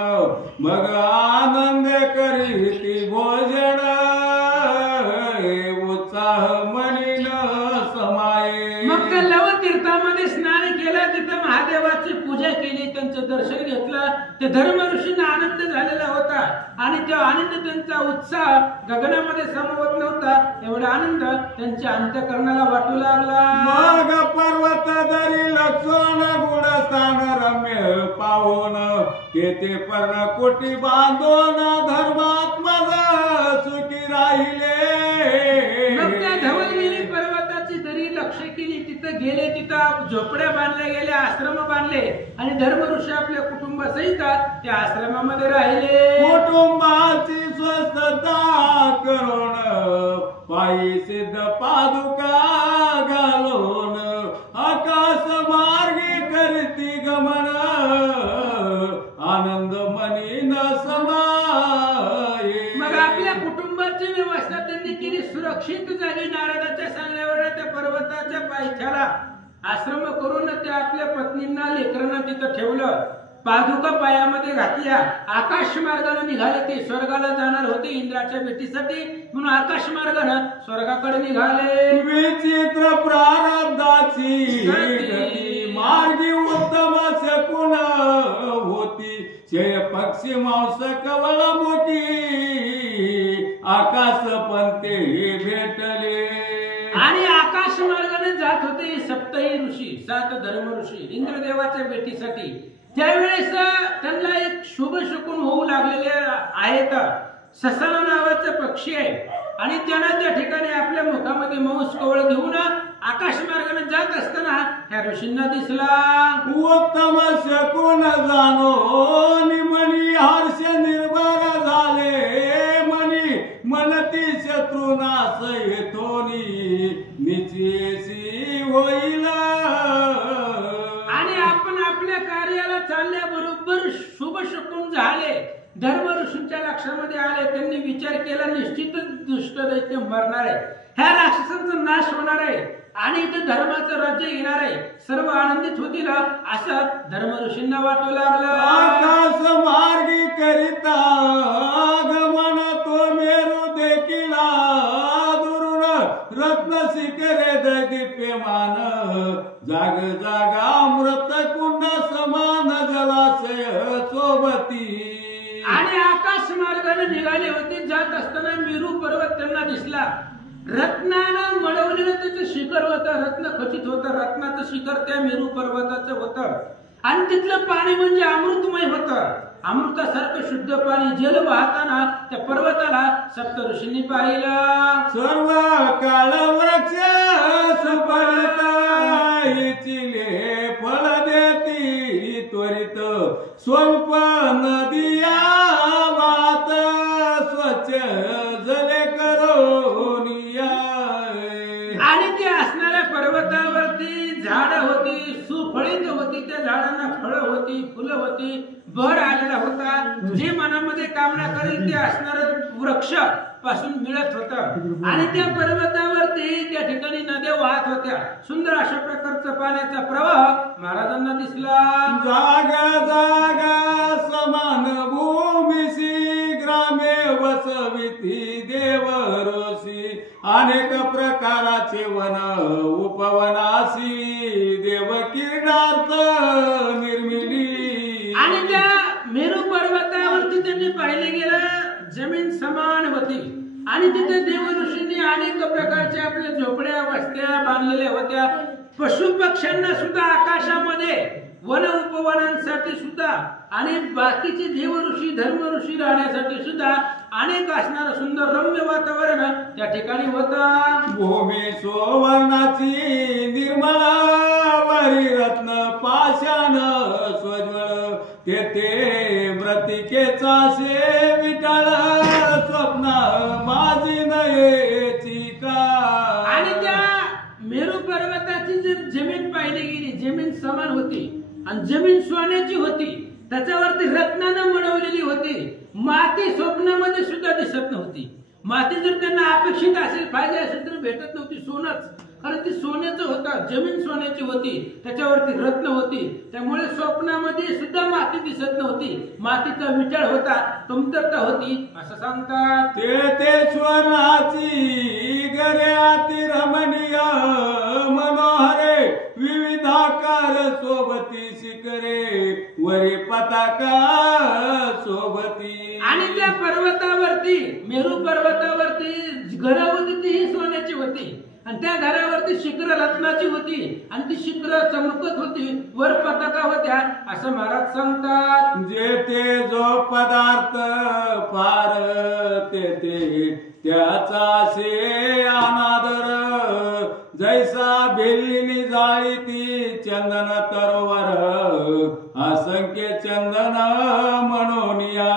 मग आनंद करीती भोजन, उत्साह मनीन समाये. मग त्या लव तीर्थामध्ये स्नान केलं, तिथं महादेवाची पूजा केली, त्यांचं दर्शन घेतलं. ते धर्म ऋषींना आनंद झालेला होता आणि तो आनंद, त्यांचा उत्साह गगनामध्ये समवत नव्हता. एवढा आनंद त्यांच्या अंतःकरणाला वाटू लागला. मग पर्वत दरी लक्षण गुणस्थान रम्य पाहून, केते पर्ण कोटी बांधून धर्मात्मज सुखी राहिले. मग त्या धवलगिरी पर्वताची दरी लक्ष केली, तिथं गेले, तिथं झोपड्या बांधल्या गेल्या, आश्रम बांधले आणि धर्म ऋषी आपल्या कुटुंबासहित त्या आश्रमामध्ये राहिले. कुटुंबाची स्वस्थता करून पायी सिद्ध पादुका घालून, आकाश मार्गे करती गमन, आनंद मनीन समाये. मग आपल्या कुटुंबाची व्यवस्था त्यांनी केली. सुरक्षित जागी नारदाच्या सांगण्यावर त्या पर्वताच्या पायथ्याला आश्रम करून त्या आपल्या पत्नींना, लेकरांना तिथं ठेवलं. पादुका पायामध्ये घातल्या. आकाश मार्गाने निघाले. ते स्वर्गाला जाणार होते इंद्राच्या भेटीसाठी, म्हणून आकाश मार्गाने स्वर्गाकडे निघाले. विचित्र प्रारब्धाची मार्गी उत्तम शकून होती, शेय पक्षी मांस कवळ मोठी, आकाश पंते भेटले. आणि आकाश मार्गाने जात होते 7 ऋषी, 7 धर्म ऋषी इंद्रदेवाच्या भेटीसाठी. त्यावेळेस त्यांना एक शुभ शकून होऊ लागलेले आहेत. ससाना नावाचा पक्षी आहे आणि त्यानं त्या ठिकाणी आपल्या मुखामध्ये मांस कवळ घेऊन आकाश मार्गाने जात असताना ह्या ऋषींना दिसला. उत्तम शकून जाणो निमणी हर्ष निर्भर झाले, देशी होईल. आणि आपण आपल्या कार्याला चालल्याबरोबर शुभ शकून झाले. धर्म ऋषींच्या लक्षामध्ये आले. त्यांनी विचार केला निश्चितच दुष्ट दैत्य मरणार आहे, ह्या राक्षसांचा नाश होणार आहे आणि इथं धर्माचं राज्य येणार आहे, सर्व आनंदित होतील असं धर्म ऋषींना वाटू लागलं. आकाश मार्गी करिता गमन तो मेरू देखील दुरुण रत्न शिखरे दैदिप्यमान जाग जागा अमृत कुंड समान जलाशय सोबती. आणि आकाश मार्गाने निघाले होते. जात असताना मेरू पर्वत त्यांना दिसला. रत्नानं मडवलेलं त्याचं शिखर होतं, रत्न खचित होतं, रत्नाचं शिखर त्या मेरू पर्वताचं होतं आणि तिथलं पाणी म्हणजे अमृतमय होतं. अमृतासारखं शुद्ध पाणी जल वाहताना त्या पर्वताला सप्त ऋषींनी पाहिलं. सर्व काळ वृक्ष सुफलित चिले फळ देती त्वरित स्वल्प नदिया वात स्वच्छ जले करोनिया. आणि ते असणाऱ्या पर्वतावरती झाड होती, सुफळित होती, त्या झाडांना फळं होती, फुलं होती, बहर आलेला होता. जे मनामध्ये कामना करेल ते असणारं वृक्ष पासून मिळत होतं. आणि त्या पर्वतावरती त्या ठिकाणी नद्या वाहत होत्या. सुंदर अशा प्रकारचा पाण्याचा प्रवाह महाराजांना दिसला. जागा जागा समान भूमिसी ग्रामे वसविती देव ऋषी अनेक प्रकाराचे वन उपवनासी देव क्रीडार्थ निर्मिली. आणि त्या मेरू पर्वतावरती त्यांनी पाहिले गेलं जमीन समान होती आणि तिथे देव ऋषींनी अनेक प्रकारच्या आपल्या झोपड्या वस्त्या बांधलेल्या होत्या. पशु पक्ष्यांना सुद्धा आकाशामध्ये वन उपवनांसाठी सुद्धा आणि बाकीचे देव ऋषी धर्म ऋषी राहण्यासाठी सुद्धा अनेक असणारं सुंदर रम्य वातावरण त्या ठिकाणी होता. भूमी सुवर्णाची निर्मळ वरी रत्न पाषाण स्वज्वळ तेथे मृतिकेचा शे विटाळ स्वप्न माझी नयेची का. आणि त्या मेरू पर्वताची जर जमीन पाहिली गेली, जमीन समान होती आणि जमीन सोन्याची होती, त्याच्यावरती रत्नानं मडवलेली होती. माती स्वप्नामध्ये सुद्धा दिसत नव्हती. माती जर त्यांना अपेक्षित असेल पाहिजे असेल तर भेटत नव्हती. सोनच, कारण ती सोन्याचं होतं, जमीन सोन्याची होती, त्याच्यावरती रत्न होती. त्यामुळे स्वप्नामध्ये सुद्धा माती दिसत नव्हती. मातीचा विचार होता, कमतरता होती असं सांगतात. ते स्वर्णाची गरे अति रमणीय मनोहरे विविधाकार सोबती शिखरे वरी पताका सोबती. आणि त्या पर्वतावरती मेरू पर्वतावरती घरं होती, ती सोन्याची होती आणि त्या घरावरती शिखर रत्नाची होती आणि ती शिखर चमकत होती, वर पताका होत्या असं महाराज सांगतात. जे ते जो पदार्थ फार ते त्याचा शे अनादर जैसा भेलिनी जाळी ती चंदन तरोवर असंख्य चंदन म्हणूनिया.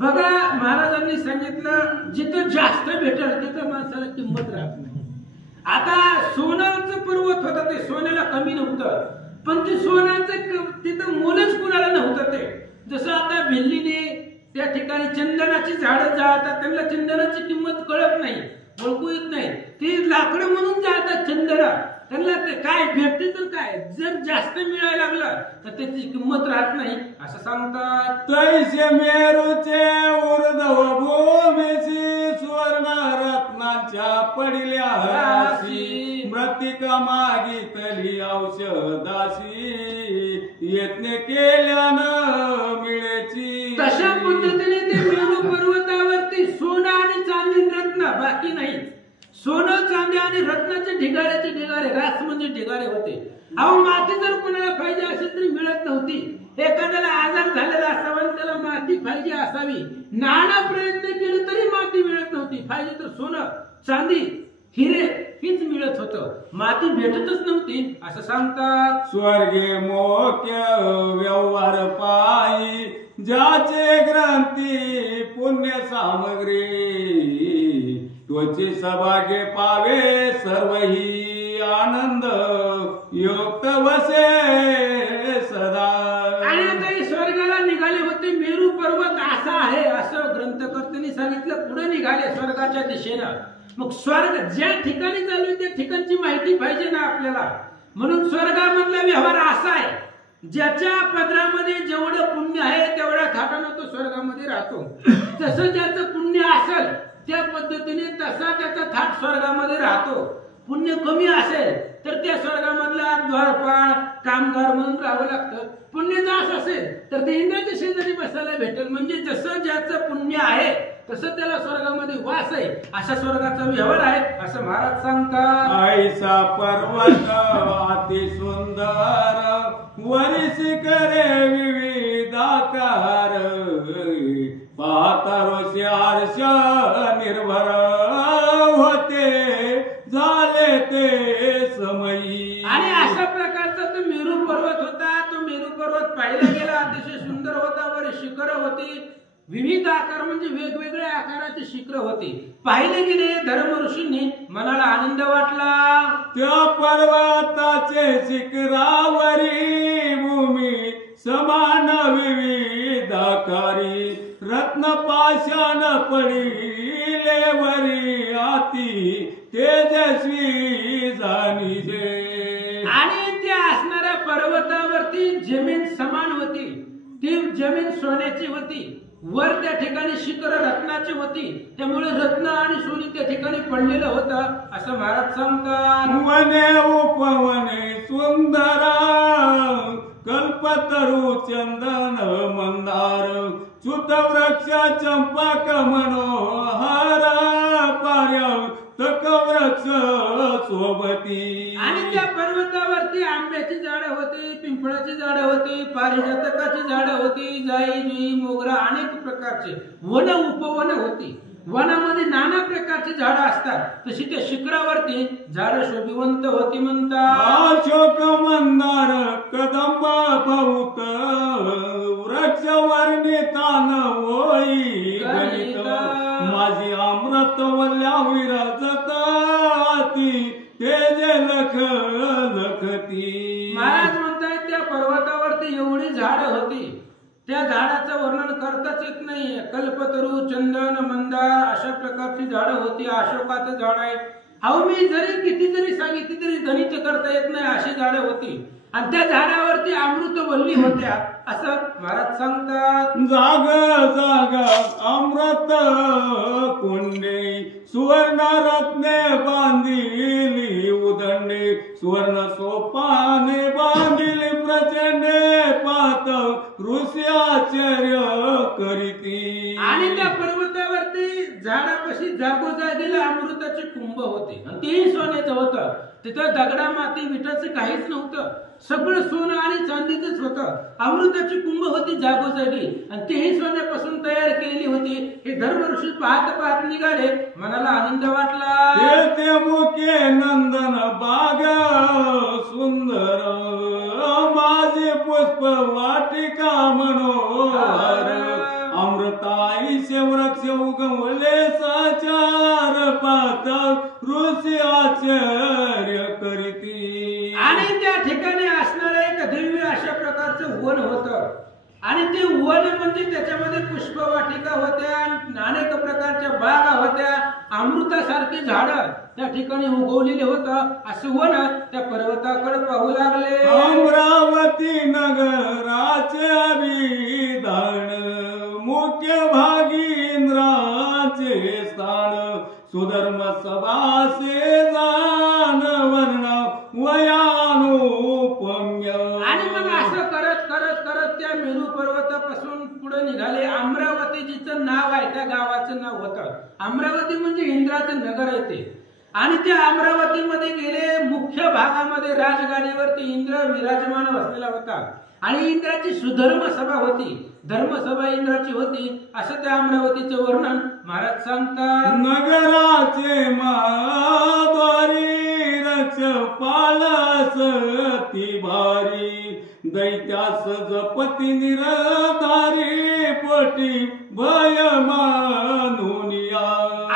बघा महाराजांनी सांगितलं जिथं जास्त भेटेल तिथं माणसाला किंमत राहत नाही. आता सोन्याचं पर्वत होतं, ते सोन्याला कमी नव्हतं, पण ते सोन्याचं तिथं मोलच कुणाला नव्हतं. ते जसं आता भिल्लीने त्या ठिकाणी चंदनाची झाडं जाळतात, त्यांना चंदनाची किंमत कळत नाही, ओळखू येत नाही. ते लाकडं म्हणून जाळतात चंदना, त्यांना ते काय भेटते तर काय, जर जास्त मिळायला लागलं तर त्याची किंमत राहत नाही असं सांगतात. तैसे मेरूचे उर्ध्व भूमीसी सुवर्ण रत्नांच्या पडल्या राशी मृतिका मागितली औषधाशी यत्न केल्यानं मिळेची. तशा पद्धतीने ते मेरू पर्वतावरती सोनं आणि चांदी रत्न बाकी नाही. सोनं चांदी आणि रत्नाचे ढिगाऱ्याचे ढिगारे, रास म्हणजे ढिगारे होते. अहो माती जर कोणाला पाहिजे असेल तरी मिळत नव्हती. एखाद्याला आजार झालेला असावा आणि त्याला माती पाहिजे असावी, नाना प्रयत्न केले तरी माती मिळत नव्हती. पाहिजे तर सोनं चांदी हिरे हीच मिळत होतं, माती भेटतच नव्हती असं सांगतात. स्वर्गे मोक्य व्यवहार पायी ज्याचे ग्रंथी पुण्य सामग्री त्वचे सभागे पावे सर्वही आनंद युक्त वसे सदा. आणि आता हे स्वर्गाला निघाले होते. मेरू पर्वत असा आहे असं ग्रंथकर्त्यांनी सांगितलं. पुढे निघाले स्वर्गाच्या दिशेनं. मग स्वर्ग ज्या ठिकाणी चालू आहे त्या ठिकाणची माहिती पाहिजे ना आपल्याला. म्हणून स्वर्गामधला व्यवहार असा आहे, ज्याच्या पदरामध्ये जेवढं पुण्य आहे तेवढ्या थाटानं तो स्वर्गामध्ये राहतो. जसं ज्याचं पुण्य असेल त्या पद्धतीने तसा त्याचा थाट स्वर्गामध्ये राहतो. पुण्य कमी असेल तर त्या स्वर्गामधला द्वारपाळ कामगार म्हणून राहावं लागतं. पुण्य जास्त असेल तर ते इंद्राच्या शेजारी बसायला भेटेल. म्हणजे जसं ज्याचं पुण्य आहे तसं त्याला स्वर्गामध्ये वास आहे. अशा स्वर्गाचा व्यवहार आहे असं महाराज सांगतात. ऐसा पर्वत अति सुंदर वरिसी करे विविधाकार पाहता रोषी हर्ष निर्भर होते झाले ते समयी. आणि अशा प्रकारचा तो मेरू पर्वत होता. तो मेरू पर्वत पाहिला गेला अतिशय सुंदर होता. वर शिखर होती. विविध आकार म्हणजे वेगवेगळ्या आकाराचे शिखर होते. पाहिले गेले धर्म ऋषींनी मनाला आनंद वाटला. त्या पर्वताचे शिखरावरी भूमी समान विविध आकारी रत्न पाषाण पडिले वरी अति तेजस्वी जाणीजे. आणि त्या असणाऱ्या पर्वतावरती जमीन समान होती. ती जमीन सोन्याची होती. वर त्या ठिकाणी शिखर रत्नाची होती. त्यामुळे रत्न आणि सोने त्या ठिकाणी पडलेलं होतं असं महाराज सांगतात. वने उपवने सुंदर कल्पतरू चंदन मंदार च्युत वृक्ष चंपक मनोहर पार्यतक वृक्ष सोबती. आणि त्या पर्वतावरती आंब्याची झाडं होती, पिंपळाची झाडं होती, पारिजातकाची झाडं होती, जाई जुई मोगरा अनेक प्रकारचे वन उपवन होती. वनामध्ये नाना प्रकारची झाडं असतात तशी त्या शिखरावरती झाडं शोभिवंत होती म्हणतात. अशोक मंदार कदंब बहुत वृक्ष वर्णितान होई गणित माझी अमृत वल्ल्या विराजत अति तेज लख लखती. महाराज म्हणतायत त्या पर्वतावरती एवढी झाडं होती. त्या झाडाचं वर्णन करताच येत नाही. कल्पतरू चंदन मंदार अशा प्रकारची झाडं होती. अशोकाचं झाड आहे. अहो मी जरी किती जरी सांगितली तरी गणित करता येत नाही अशी झाडं होती. आणि त्या झाडावरती अमृतवल्ली होत्या असं महाराज सांगतात. जाग जाग अमृत कुंडे सुवर्ण रत्ने बांधिली उदंडे सुवर्ण सोपाने बांधिली प्रचंडे पात ऋषी आश्चर्य करीती. आणि त्या पर्वतावरती झाडापाशी जागोजागीला अमृताचे कुंभ होते. आणि तेही सोन्याचं होतं. तिथं दगडा माती विटाचं काहीच नव्हतं. सगळं सोनं आणि चांदीचंच होतं. अमृताची कुंभ होती जागोजागी आणि तेही सोन्यापासून तयार केलेली होती. हे धर्म ऋषी पाहत पाहत निघाले. मनाला आनंद वाटला. ते मुखे नंदन बाग सुंदर माझे पुष्प वाटिका मनोहर अमृताईशे वृक्ष उगवले साचार पात ऋषी आश्चर्य करीती. आणि त्या ठिकाणी असणारं एक दिव्य अशा प्रकारचं वन होतं. आणि ते वन म्हणजे त्याच्यामध्ये पुष्पवाटिका होत्या, अनेक प्रकारच्या बागा होत्या, अमृतासारखी झाडं त्या ठिकाणी उगवलेले होतं. असं वन त्या पर्वताकडे पाहू लागले. अमरावती नगराचे अभिधान मुख्य भागी इंद्राचे स्थान सुधर्म सभासे जान वर्ण वयानुपम्य. आणि मग असं करत करत करत त्या मेरू पर्वतापासून पुढे निघाले. अमरावती जिचं नाव आहे त्या गावाचं नाव होतं. अमरावती म्हणजे इंद्राचं नगर आहे ते. आणि त्या अमरावतीमध्ये गेले. मुख्य भागामध्ये राजगाडीवरती इंद्र विराजमान बसलेला होता. आणि इंद्राची सुधर्म सभा होती. धर्मसभा इंद्राची होती असं त्या अमरावतीचं वर्णन महाराज सांगतात. नगराचे महाद्वारी रक्ष पालस ती भारी दैत्यास जपती निरधारी पोटी भय मानुनिया.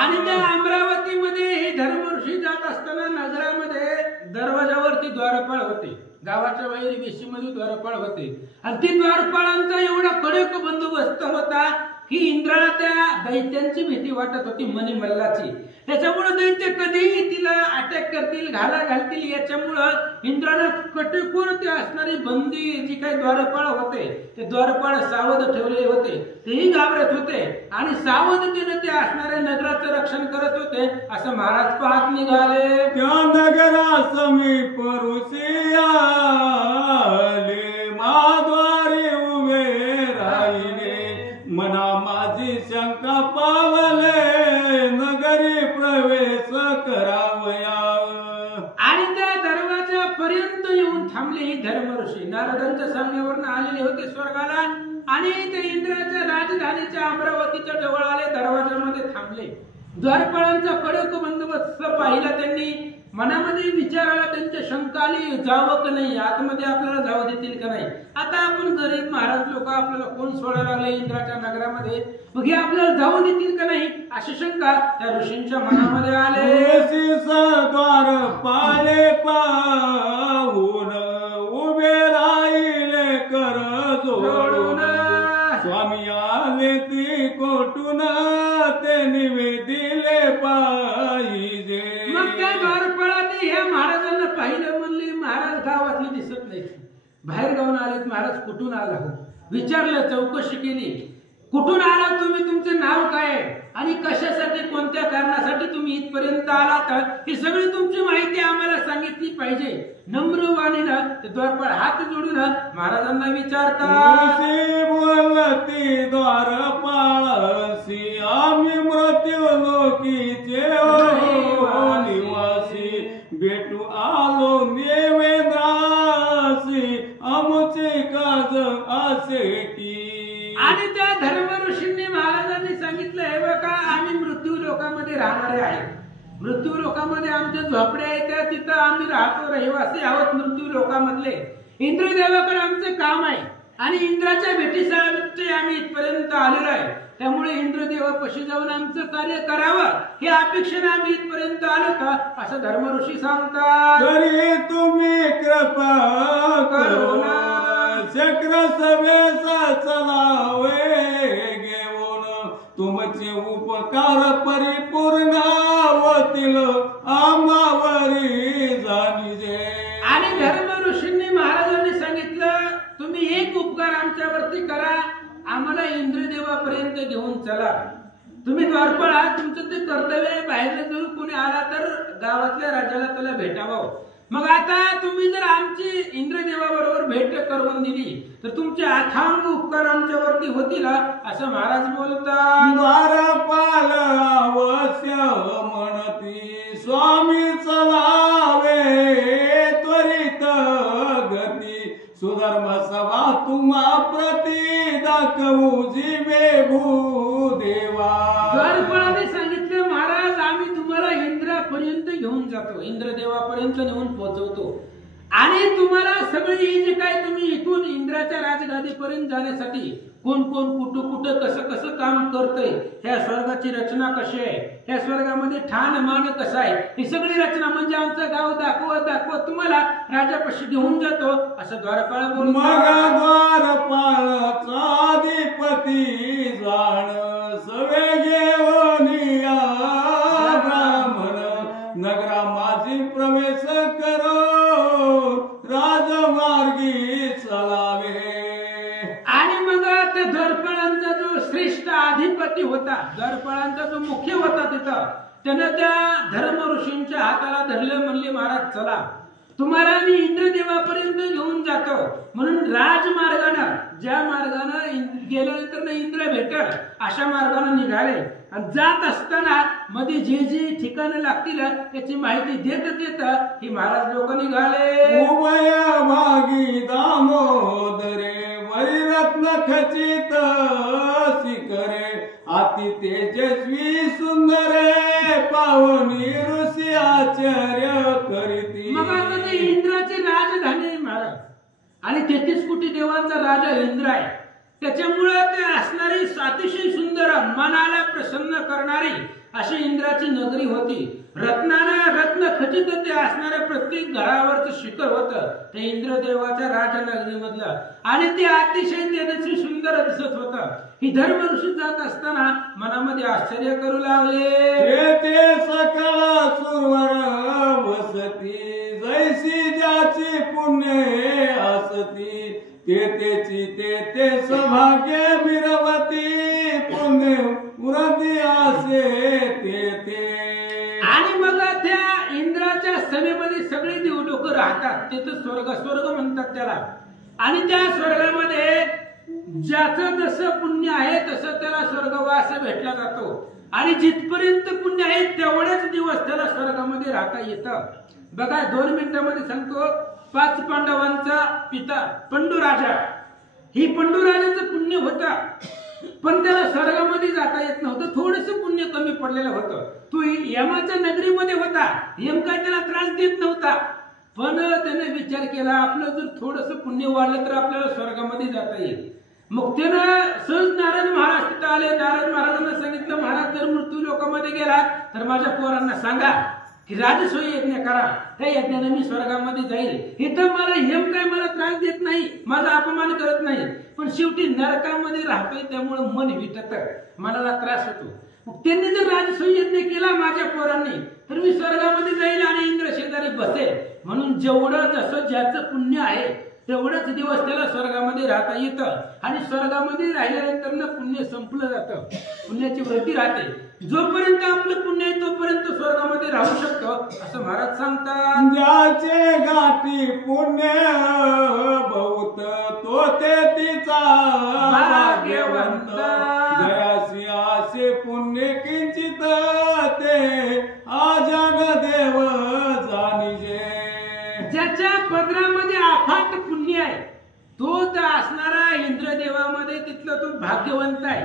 आणि त्या अमरावतीमध्ये हे धर्मऋषी जात असताना नगरामध्ये दरवाजावरती द्वारपाळ होते, गावाच्या बाहेर वेशीमध्ये द्वारपाळ होते आणि ते द्वारपाळांचा एवढा कडक बंदोबस्त होता की इंद्राला त्या दैत्यांची भीती वाटत होती, मणिमल्लाची. त्याच्यामुळे दैत्य कधीही तिला अटॅक करतील, घाला घालतील, याच्यामुळं इंद्राला कटेकोर ते असणारी बंदी जी काही द्वारपाळ होते ते द्वारपाळ सावध ठेवले होते, तेही घाबरत होते आणि सावधतेने ते असणाऱ्या नगराचं रक्षण करत होते. असं महाराज पाहत निघाले. त्या नगरा समीप ऋषी आले, महाद्वारी उभे राहिले, मना माझी शंका पावले, नगरी प्रवेश करावया. आणि त्या दरवाजापर्यंत येऊन थांबले ही धर्म ऋषी. नारदांच्या सांगण्यावरून आलेले होते स्वर्गाला आणि ते इंद्राच्या राजधानीच्या अमरावतीच्या जवळ आले, दरवाजामध्ये थांबले. द्वारपाळांचा कडक बंदोबस्त पाहिला त्यांनी. मनामध्ये विचार आला, त्यांच्या शंका आली, जावं का नाही, आतमध्ये आपल्याला जावं देतील का नाही. आता आपण गरीब महाराज लोक, आपल्याला कोण सोडायला लागले इंद्राच्या नगरामध्ये, मग हे आपल्याला जाऊ देतील का नाही अशी शंका त्या ऋषींच्या मनामध्ये आले. द्वार पाले पाहून उभे राहिले कर जोडून, स्वामी आले ती कोटून ते निवेदिले पाहिजे. मग त्या द्वारपाळाने ह्या महाराजांना पाहिलं, म्हणले महाराज गावातले दिसत नाही, बाहेर गावून आलेत महाराज, कुठून आला हो. विचारलं, चौकशी केली, कुठून आला तुम्ही, तुमचे नाव काय आणि कशासाठी, कोणत्या कारणासाठी तुम्ही इथपर्यंत आलात, ही सगळी तुमची माहिती आम्हाला सांगितली पाहिजे. नम्र वाणीनं ते द्वारपाळ हात जोडून महाराजांना विचारतात. बोलती द्वारपाळसी, आम्ही मृत्यू लोकीचे निवासी, भेटू आलो नेवेद्रासी, आमचे काज असे की. आणि त्या धर्म ऋषींनी महाराजांनी सांगितलं, हे बघा आम्ही मृत्यू लोकामध्ये राहणारे आहे, मृत्यू लोकामध्ये आमच्या झोपड्या आहेत, तिथं आम्ही राहतो, रहिवासी आहोत मृत्यू लोकामधले. इंद्रदेवाकडे आमचे काम आहे आणि इंद्राच्या भेटीसाठी आम्ही इथपर्यंत आलेलो आहे, त्यामुळे इंद्रदेवापाशी जाऊन आमचं कार्य करावं हे अपेक्षेने आम्ही इथपर्यंत आलो का, असं धर्म ऋषी सांगतात. तरी तुम्ही कृपा करुणा चक्र सभेचा चलावे घेऊन, तुमचे उपकार परिपूर्ण होतील आम्हावरी जाणीजे. आणि धर्म ऋषींनी महाराजांनी सांगितलं, तुम्ही एक उपकार आमच्यावरती करा, आम्हाला इंद्रदेवापर्यंत घेऊन चला. तुम्ही द्वारपाळ आहात, तुमचं ते कर्तव्य आहे, बाहेर जर कोणी आला तर गावातल्या राजाला त्याला भेटावं. मग आता तुम्ही जर आमची इंद्रदेवाबरोबर भेट करून दिली तर तुमचे अथांग उपकार आमच्यावरती होतील असं महाराज बोलतात. द्वारपाल अवश्य म्हणती, स्वामी चलावे त्वरित गती, सुधर्म सभा तुम्हा प्रती दाखवू जीवे भूदेवा. द्वारपाळाने सांगितलं, महाराज आम्ही तुम्हाला इंद्रापर्यंत घेऊन जातो, इंद्रदेवापर्यंत नेऊन पोहोचवतो आणि तुम्हाला सगळी जी काय तुम्ही इथून इंद्राच्या राजगादीपर्यंत जाण्यासाठी कोण कोण कुठं कुठं कसं कसं काम करतंय, ह्या स्वर्गाची रचना कशी आहे, ह्या स्वर्गामध्ये ठाण मान कसं आहे, ही सगळी रचना म्हणजे आमचं गाव दाखवत तुम्हाला राजापाशी घेऊन जातो असं द्वारपाळ बोलतो. मग द्वारपाळाचा अधिपती जाण, सवे घेऊन या ब्राह्मण, नगरा माझी प्रवेश करो, राजमार्गी चलावे. आणि मग त्या द्वारपाळांचा जो श्रेष्ठ अधिपती होता, द्वारपाळांचा जो मुख्य होता तिथं, त्यानं त्या धर्म ऋषींच्या हाताला धरलं, म्हणले महाराज चला, तुम्हाला मी इंद्रदेवापर्यंत घेऊन जातो. म्हणून राजमार्गानं, ज्या मार्गानं गेल्यानंतर इंद्र भेटल अशा मार्गाने निघाले आणि जात असताना मध्ये जे जे ठिकाणं लागतील त्याची माहिती देत देत ही महाराज लोक निघाले. उभय भागी दामोदरे, वरिरत्न खचित शिखरे, अति तेजस्वी सुंदरे, पावनी ऋषी आचार्य करीती. मग आता ते इंद्राची राजधानी आहे महाराज आणि 33 कोटी देवांचा राजा इंद्र आहे, त्याच्यामुळे ते असणारी अतिशय सुंदर, मनाला प्रसन्न करणारी अशी इंद्राची नगरी होती. रत्नानं रत्न खचित ते असणाऱ्या प्रत्येक घरावरचं शिखर होतं ते इंद्रदेवाच्या राजनगरीमधलं आणि ते अतिशय तेजस्वी सुंदर दिसत होतं. ही धर्म ऋषी जात असताना मनामध्ये आश्चर्य करू लागले. ते सकळ सुरवर वसती जैसी ज्याची पुण्य असती ते सौभाग्य मिरवती पुण्य उरती असे ते. आणि मग त्या इंद्राच्या सभेमध्ये सगळे देव लोक राहतात. ते तर स्वर्ग म्हणतात त्याला. आणि त्या स्वर्गामध्ये ज्याचं जसं पुण्य आहे तसं त्याला स्वर्गवास भेटला जातो. आणि जिथपर्यंत पुण्य आहे तेवढेच दिवस त्याला स्वर्गामध्ये राहता येतं. बघा 2 मिनिटांमध्ये सांगतो. 5 पांडवांचा पिता पंडुराजा, ही पंडुराजाचं पुण्य होता पण त्याला स्वर्गामध्ये जाता येत नव्हतं. थोडस पुण्य कमी पडलेलं होतं. तो यमाच्या नगरीमध्ये होता. यम काय त्याला त्रास देत नव्हता. पण त्याने विचार केला आपलं जर थोडस पुण्य वाढलं तर आपल्याला स्वर्गामध्ये जाता येईल. मग त्यानं सहज नारद महाराज तिथं आले. नारद महाराजांना सांगितलं महाराज जर मृत्यू लोकांमध्ये गेला तर माझ्या पोरांना सांगा की राजसूय यज्ञ करा. त्या यज्ञाने मी स्वर्गामध्ये जाईल. इथं मला यम काय मला त्रास देत नाही, माझा अपमान करत नाही. पण शेवटी नरकामध्ये राहतोय त्यामुळे मन विटत, मनाला त्रास होतो. मग त्यांनी जर राजसूय यज्ञ केला माझ्या पोरांनी तर मी स्वर्गामध्ये जाईल आणि इंद्र शेजारी बसेल. म्हणून जेवढं जसं ज्याचं पुण्य आहे तेवढंच दिवस त्याला स्वर्गामध्ये राहता येतं. आणि स्वर्गामध्ये राहिल्यानंतर पुण्य संपलं जातं, पुण्याची वृत्ती राहते. जोपर्यंत आपलं पुण्य आहे तोपर्यंत स्वर्गामध्ये राहू शकतो असं महाराज सांगतात. ज्याचे गाठी पुण्य बहुत तो ते तिचा भाग्यवंत. जयासी आसे पुण्य किंचित ते आजन देव जाणीजे. ज्याच्या पदरामध्ये अफाट पुण्य आहे तो तर असणारा इंद्रदेवामध्ये तिथला तो भाग्यवंत आहे.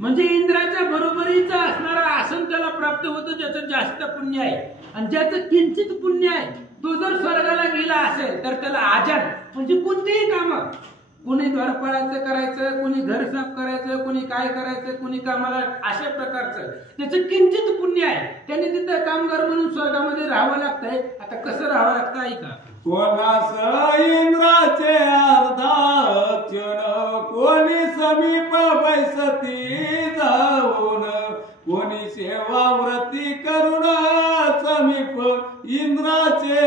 म्हणजे इंद्राच्या बरोबरीचा असणारा आसन त्याला प्राप्त होतं ज्याचं जास्त पुण्य आहे. आणि ज्याचं किंचित पुण्य आहे तो जर स्वर्गाला गेला असेल तर त्याला आजान म्हणजे कोणतेही काम, कोणी द्वारपाळाचं करायचं, कोणी घर साफ करायचं, कोणी काय करायचं, कोणी कामाला अशा प्रकारचं त्याचं किंचित पुण्य आहे. त्याने तिथं कामगार म्हणून स्वर्गामध्ये राहावं लागतंय. आता कसं राहावं लागतं ऐका. कोणास इंद्राचे अर्धाक्षण कोणी समीप बैसती जाऊन कोणी सेवा व्रती करुण समीप इंद्राचे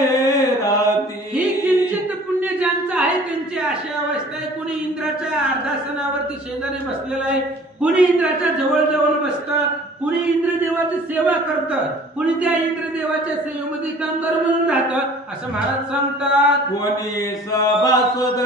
राती. ही किंचित पुण्य ज्यांचं आहे त्यांची अशी अवस्था आहे. कोणी इंद्राच्या अर्धासनावरती शेजारी बसलेला आहे, कोणी इंद्राच्या जवळ जाऊन बसतं, कोणी इंद्रदेवाची सेवा करतं, कोणी त्या इंद्रदेवाच्या सेवेमध्ये कामगार म्हणून राहतं असं महाराज सांगतात. कोणी सभासद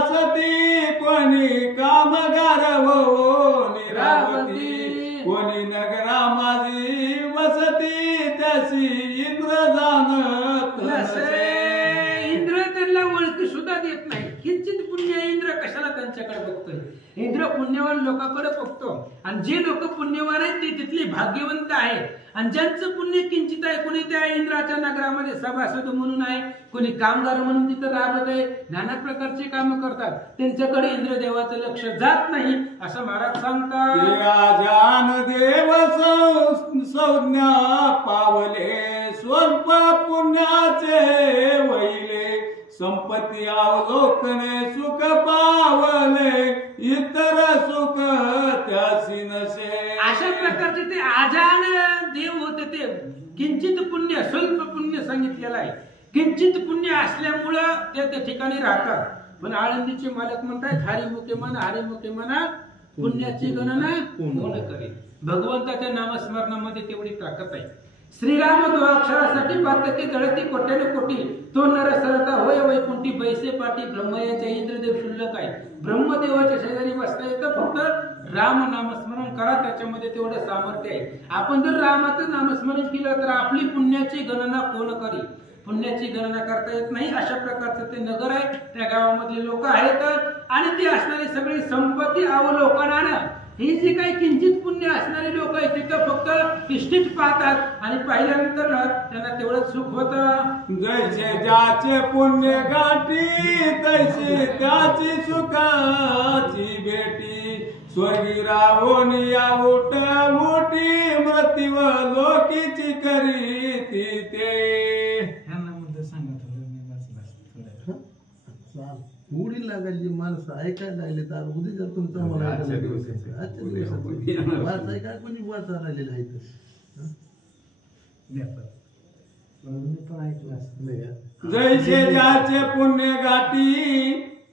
असती कोणी कामगार हो निरावती कोणी नगरा माझी वसती त्याशी इंद्र जाणत नसे. इंद्र त्यांना ओळखी सुद्धा देत नाही. किंचित पुण्य इंद्र कशाला त्यांच्याकडे बघतोय. इंद्र पुण्यवान लोकांकडे बघतो. आणि जे लोक पुण्यवान आहेत ते तिथले भाग्यवंत आहेत. आणि ज्यांचं पुण्य किंचित आहे कोणी त्या इंद्राच्या नगरामध्ये सभासद म्हणून आहे, कोणी कामगार म्हणून तिथं राबत आहे, नाना प्रकारचे काम करतात. त्यांच्याकडे इंद्रदेवाचं लक्ष जात नाही असं महाराज सांगतात. देव संज्ञा पावले स्वल्प पुण्याचे वैले संपत्ती अवलोकने सुख पावले इतर सुख त्यासी नसे. अशा प्रकारचे ते आजान देव होते. ते किंचित पुण्य स्वल्प पुण्य सांगितलेलं आहे. किंचित पुण्य असल्यामुळं ते त्या ठिकाणी राहतात. पण आळंदीचे मालक म्हणतात हरिमुखे म्हणा पुण्याची गणना कोण करेल. भगवंताच्या नामस्मरणामध्ये तेवढी ताकद आहे. श्रीराम दो अक्षरासाठी पातकी जळती कोट्याने कोटी तो नर सरता होय वैकुंठी बैसे पाठी ब्रह्मयाच्या इंद्रदेव शुल्लक आहे. ब्रह्मदेवाच्या शेजारी बसता येतं. फक्त राम नामस्मरण करा, त्याच्यामध्ये तेवढं सामर्थ्य आहे. आपण जर रामाचं नामस्मरण केलं तर आपली पुण्याची गणना कोण करी. पुण्याची गणना करता येत नाही. अशा प्रकारचं ते नगर आहे. त्या गावामधले लोक आहेत आणि ती असणारी सगळी संपत्ती अवलोकनानं ही जी काही किंचित पुण्य असणारी लोक आहेत तिथं फक्त इष्टिट पाहतात आणि पाहिल्यानंतर त्यांना तेवढंच सुख होतं. जैसे ज्याचे पुण्य गाठी तैसे त्याची सुखाची भेटी स्वर्गी रावून या उठ मोठी मृत्यू लोकीची करीती ते. ह्यांना मुद्दा सांगा थोडं मी वाचला थोडं. उडी लागायची माणसं ऐकायला लागले तर उद्या जर तुमचा मला आजच्या दिवसात वाचाय काय कोणी वाचा राहिलेलं आहे जैसे ज्याचे पुण्य गाठी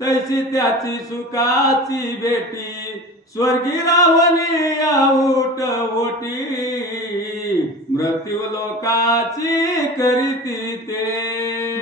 तैसी त्याची सुखाची भेटी स्वर्गी रावणी या उठ ओटी मृत्यू लोकाची करीती ते.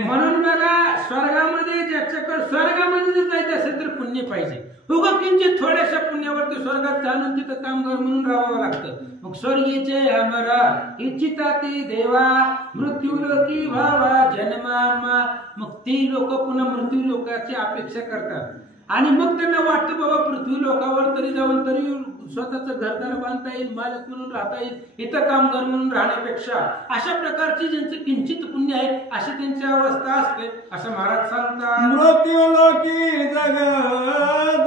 म्हणून बघा स्वर्गामध्ये ज्याच्याकडे स्वर्गामध्ये जर जायचं असेल तर पुण्य पाहिजे. उगा किंचित थोड्याशा पुण्यावरती स्वर्गात जाणून तिथं कामगार म्हणून राहावं लागतं. मग स्वर्गीचे अमरा इच्छिताती देवा मृत्यू लोकी भावा जन्मा. मग ती लोक पुन्हा मृत्यू लोकाची अपेक्षा करतात आणि मग त्यांना वाटतं बाबा पृथ्वी लोकावर तरी जाऊन तरी स्वतःचं घरदार बांधता येईल, मालक म्हणून राहता येईल, इथं कामगार म्हणून राहण्यापेक्षा अशा प्रकारची ज्यांचं किंचित पुण्य आहे अशी त्यांची अवस्था असते असं महाराज सांगतात. मृत्यू लोकी जग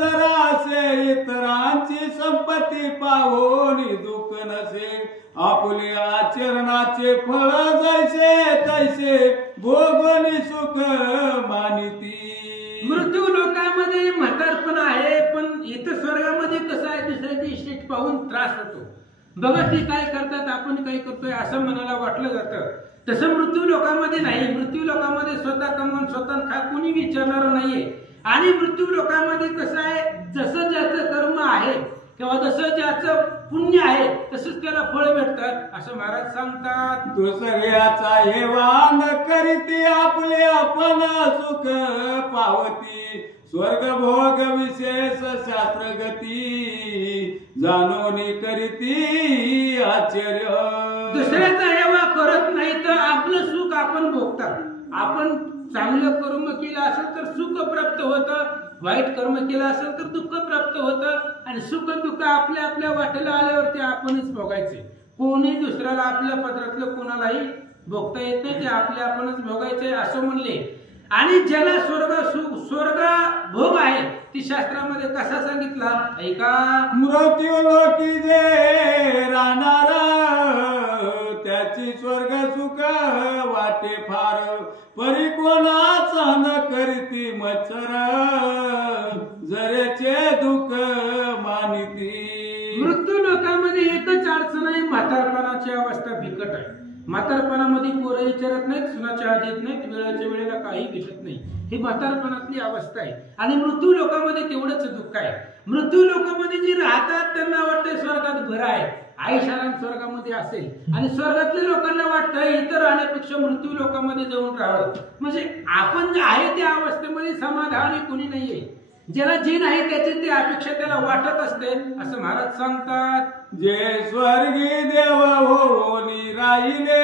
जरासे इतरांची संपत्ती पाहून दुःख नसे आपले आचरणाचे फळ जैसे तैसे भोगोनी सुख मानिती. मृत्यू लोकांमध्ये म्हातारपण आहे पण इथं स्वर्गामध्ये कसं आहे दुसऱ्याची इस्टेट पाहून त्रास होतो. बघा ते काय करतात आपण काय करतोय असं मनाला वाटलं जातं. तसं मृत्यू लोकांमध्ये नाही. मृत्यू लोकांमध्ये स्वतः कमवून स्वतः खा कोणी विचारणार नाहीये. आणि मृत्यू लोकांमध्ये कसं आहे जसं ज्याचं कर्म आहे किंवा जसं ज्याचं पुण्य आहे तसंच त्याला फळ भेटतात असं महाराज सांगतात. तो सगळ्याचा हेवान करीती आपले आपण सुख पावती स्वर्ग भोग विशेष शास्त्र गती जाणोनी करीती आश्चर्य. दुसऱ्याचा हेवा करत नाही तर आपलं सुख आपण भोगतात. आपण चांगलं कर्म केलं असेल तर सुख प्राप्त होतं, वाईट कर्म केलं असेल तर दुःख प्राप्त होतं आणि सुख दुःख आपल्या आपल्या वाटेला आल्यावरती आपणच भोगायचे. कोणी दुसऱ्याला आपल्या पदरातलं कोणालाही भोगता येत नाही, ते आपले आपणच भोगायचे असं म्हणले. आणि ज्याला स्वर्ग भोग आहे ती शास्त्रामध्ये कसा सांगितला ऐका. मृत्यू लोकी जे राहणार त्याची स्वर्ग सुख वाटे फार परी कोणाचा न करीती मच्छर जरेचे दुःख मानिती. मृत्यू लोकांमध्ये एकच अडचण आहे म्हातारपणाची अवस्था बिकट आहे. म्हातारपणामध्ये पोरं विचारत नाहीत, सुनाच्या हात येत नाहीत, वेळेच्या वेळेला काही भेटत नाही. ही म्हातारपणातली अवस्था आहे. आणि मृत्यू लोकांमध्ये तेवढंच दुःख आहे. मृत्यू लोकांमध्ये जी राहतात त्यांना वाटतं स्वर्गात घर आहे, आयुष्याला स्वर्गामध्ये असेल आणि स्वर्गातल्या लोकांना वाटतं इतर राहण्यापेक्षा मृत्यू लोकांमध्ये जाऊन राहावं. म्हणजे आपण जे आहे त्या अवस्थेमध्ये समाधानी कोणी नाहीये. ज्याला जे नाही त्याची ती अपेक्षा त्याला वाटत असते असं महाराज सांगतात. जे स्वर्गी देव होनी राहिले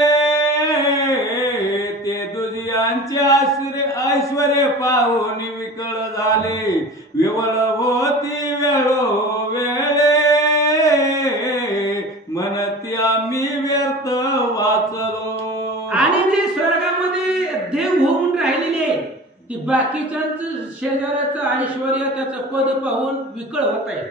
ते दुजियांचे ऐश्वर्य पाहून विकळ झाले विवळ होती वेळो वेळे म्हणती आम्ही व्यर्थ वाचलो. आणि जे स्वर्गामध्ये देव होऊन राहिलेले ती बाकीच्यांचं शेजाऱ्याचं ऐश्वर्य त्याचं पद पाहून विकळ होत आहे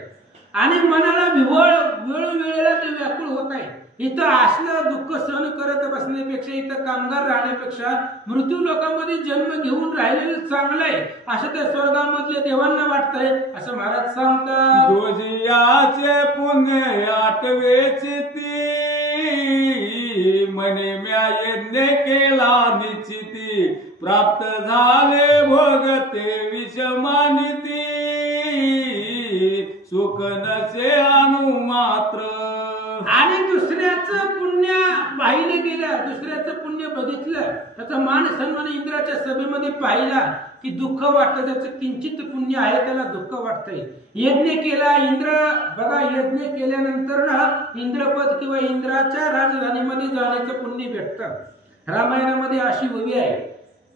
आणि मनाला वेळोवेळेला ते व्याकुळ होत आहे. इथं असलं दुःख सहन करत बसण्यापेक्षा इथं कामगार राहण्यापेक्षा मृत्यू लोकांमध्ये जन्म घेऊन राहिलेलं चांगलं आहे असं त्या स्वर्गामधल्या देवांना वाटतंय असं महाराज सांगतात. दुजियाचे पुण्य आठवेची ती म्हणे म्या यज्ञ केला निश्चिती प्राप्त झाले भोगते विषमानिती सुख नसे अनु मात्र. आणि दुसऱ्याचं पुण्य पाहिलं गेलं, दुसऱ्याचं पुण्य बघितलं, त्याचा मान सन्मान इंद्राच्या सभेमध्ये पाहिला की दुःख वाटतं. त्याचं किंचित पुण्य आहे त्याला दुःख वाटतंय. यज्ञ केला इंद्र बघा, यज्ञ केल्यानंतर ना इंद्रपद किंवा इंद्राच्या राजधानीमध्ये जाण्याचं पुण्य भेटतं. रामायणामध्ये अशी उभी आहे.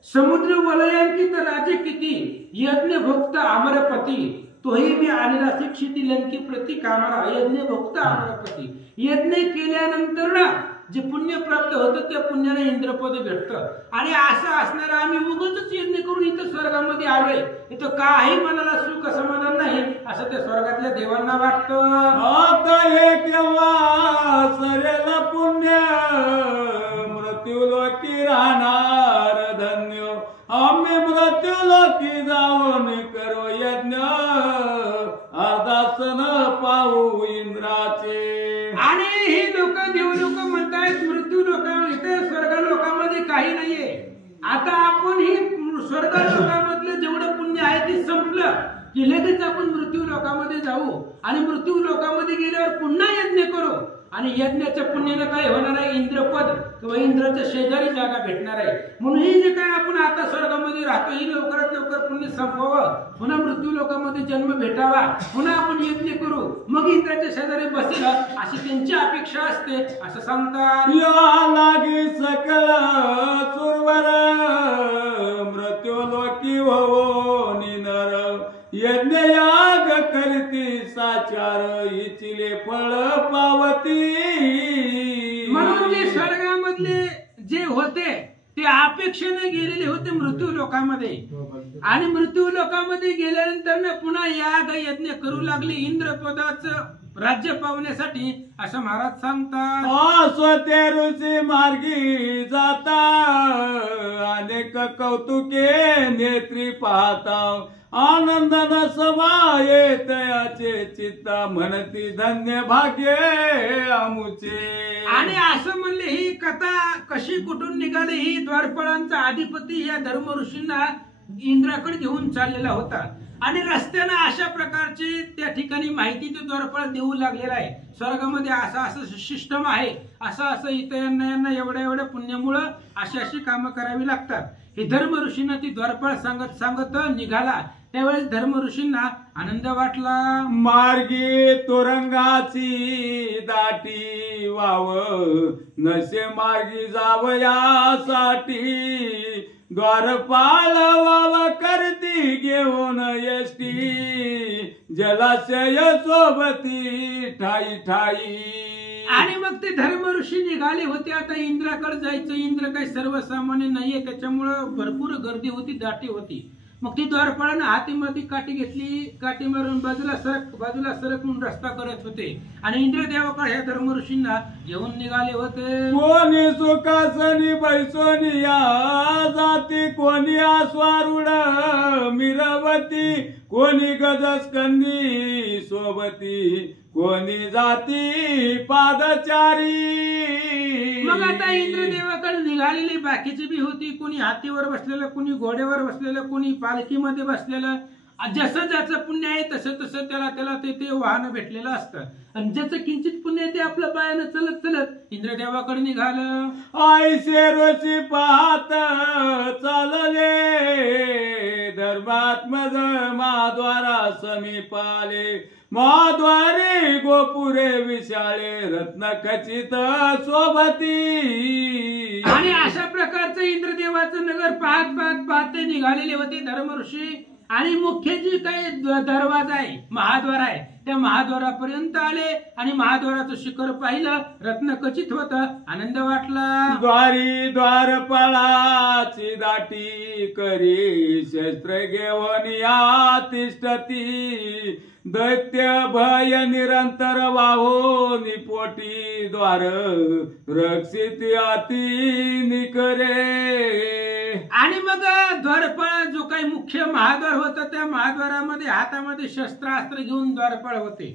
समुद्र वलयांकित राजे किती यज्ञ भोक्त अमरपती तोही मी आणला शिक्षिती लंकी प्रति कामाला यज्ञ भोगता अमरपती. यज्ञ केल्यानंतर ना जे पुण्य प्राप्त होतं त्या पुण्याने इंद्रपद भेटतं. आणि असं असणार आम्ही उगाचच यज्ञ करून इथं स्वर्गामध्ये आलोय, इथं काही मनाला सुख समाधान नाही असं त्या स्वर्गातल्या देवांना वाटतं. आता हे केव्हा सरेल पुण्य मृत्यूलोकी राहणार धन्य. आम्ही मृत्यूलोकी जाऊन करू यज्ञ अर्धासन पाहू इंद्राचे. आणि ही लोक देव लोक म्हणतायत मृत्यू लोक इथे स्वर्ग लोकांमध्ये काही नाहीये. आता आपण ही स्वर्ग लोकांमधलं जेवढं पुण्य आहे ते संपलं की लगेच आपण मृत्यू लोकांमध्ये जाऊ आणि मृत्यू लोकांमध्ये गेल्यावर पुन्हा यज्ञ करू. आणि यज्ञाच्या पुण्यानं काय होणार आहे, इंद्रपद किंवा इंद्राच्या शेजारी जागा भेटणार आहे. म्हणून हे जे काय आपण आता स्वर्गामध्ये राहतो ही लवकरात लवकर पुण्य संपवावं, पुन्हा मृत्यू लोकांमध्ये जन्म भेटावा, पुन्हा आपण यज्ञ करू, मग इंद्राच्या शेजारी बसेल अशी त्यांची अपेक्षा असते असं सांगतात. या लागी सकल सुरवर मृत्यूलोकी हो निनर. यज्ञ याग करती साचार इचिले फळ पावती. म्हणून जे स्वर्गामधले जे होते ते अपेक्षेने गेलेले होते मृत्यू लोकांमध्ये आणि मृत्यू लोकांमध्ये गेल्यानंतर पुन्हा याग यज्ञ करू लागले इंद्रपदाचं राज्य पावण्यासाठी असं महाराज सांगतात. स्वते ऋषी मार्गी जाता अनेक कौतुके नेत्री पाहता. आनंद न समाये तयाचे चित्ता म्हणती धन्य भाग्य आमुचे. आणि असं म्हणले ही कथा कशी कुठून निघाली. ही द्वारपाळांचा अधिपती या धर्म ऋषींना इंद्राकडे घेऊन चाललेला होता आणि रस्त्यानं अशा प्रकारची त्या ठिकाणी माहिती तो द्वारपाळ देऊ लागलेला आहे. स्वर्गामध्ये असं असं सिस्टम आहे, असं असं इथं यांना एवढ्या एवढ्या पुण्यामुळं अशी अशी कामं करावी लागतात. हे धर्म ऋषींना ती द्वारपाळ सांगत सांगत निघाला. त्यावेळेस धर्म ऋषींना आनंद वाटला. मार्गी तुरंगाची दाटी वाव नसे मार्गी जावयासाठी. द्वारपाळ वाव करती घेऊन यष्टी जलाशय सोबती ठाई ठाई. आणि मग ते धर्म ऋषी निघाले होते. आता इंद्राकडे जायचं. इंद्र काही सर्वसामान्य नाहीये, त्याच्यामुळं भरपूर गर्दी होती, दाटी होती. मग ती द्वारपाळानं हातीमध्ये काठी घेतली, काठी मारून बाजूला सरक म्हणून रस्ता करत होते आणि इंद्रदेवाकडे ह्या धर्म ऋषींना घेऊन निघाले होते. कोणी सुखासनी बैसोनी या जाती, कोणी आस्वारुड मिरवती, कोणी गजस्कंदी सोबती, कोणी जाती पादचारी. मग आता इंद्रदेवाकडे निघालेली बाकीची बी होती. कोणी हातीवर बसलेलं, कोणी घोड्यावर बसलेलं, कोणी पालखीमध्ये बसलेलं. जसं ज्याचं पुण्य आहे तसं तसं त्याला ते वाहन भेटलेलं असतं. आणि ज्याचं किंचित पुण्य आहे ते आपल्या पायानं चलत चलत इंद्रदेवाकडे निघालं. आईसे ऋषी पाहत चालले धर्मात्मज महाद्वारा समीपाले. महाद्वारे गोपुरे विशाळे रत्न खचित सोबती. आणि अशा प्रकारचं इंद्रदेवाचं नगर पाहत पाहत पाहत ते निघालेले होते धर्म ऋषी. आणि मुख्य जी काही दरवाजा आहे, महाद्वार आहे, त्या महाद्वारापर्यंत आले आणि महाद्वाराचं शिखर पाहिलं, रत्न खचित होतं. आनंद वाटला. द्वारी द्वारपाळाची दाटी करी शस्त्र घेऊन या तिष्ठती. दैत्य भय निरंतर वाहो निपोटी द्वार रक्षित अति निकरे. आणि मग द्वारपाळ जो काही मुख्य महाद्वार होता त्या महाद्वारामध्ये हातामध्ये शस्त्रास्त्र घेऊन द्वारपाळ होते.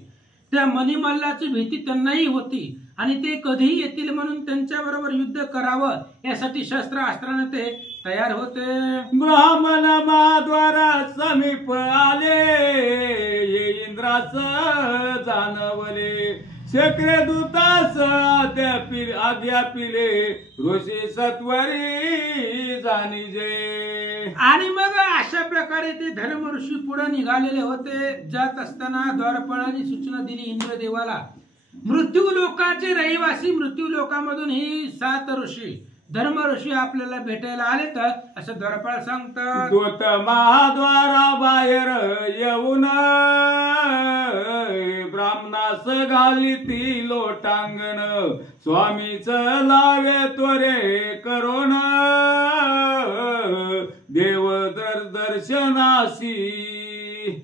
त्या मणिमल्लाची भीती त्यांनाही होती आणि ते कधीही येतील म्हणून त्यांच्या बरोबर युद्ध करावं यासाठी शस्त्रास्त्राने ते तयार होते. ब्राह्मण महाद्वारा समीप आले इंद्रास जाणवले. शक्रे दूतास आज्ञा पिले ऋषी सत्वरी जाणीजे. आणि मग अशा प्रकारे ते धर्म ऋषी पुढे निघालेले होते. जात असताना द्वारपाळाने सूचना दिली इंद्रदेवाला. मृत्यू लोकाचे रहिवासी मृत्यू लोकामधून ही 7 ऋषी धर्म ऋषी आपल्याला भेटायला आले तर असं द्वारपाळ सांगतात. दूत महाद्वारा बाहेर येऊन ब्राह्मणास घाली ती लोटांगण, स्वामीच लावे त्वरे करोन देव दर्शनासी.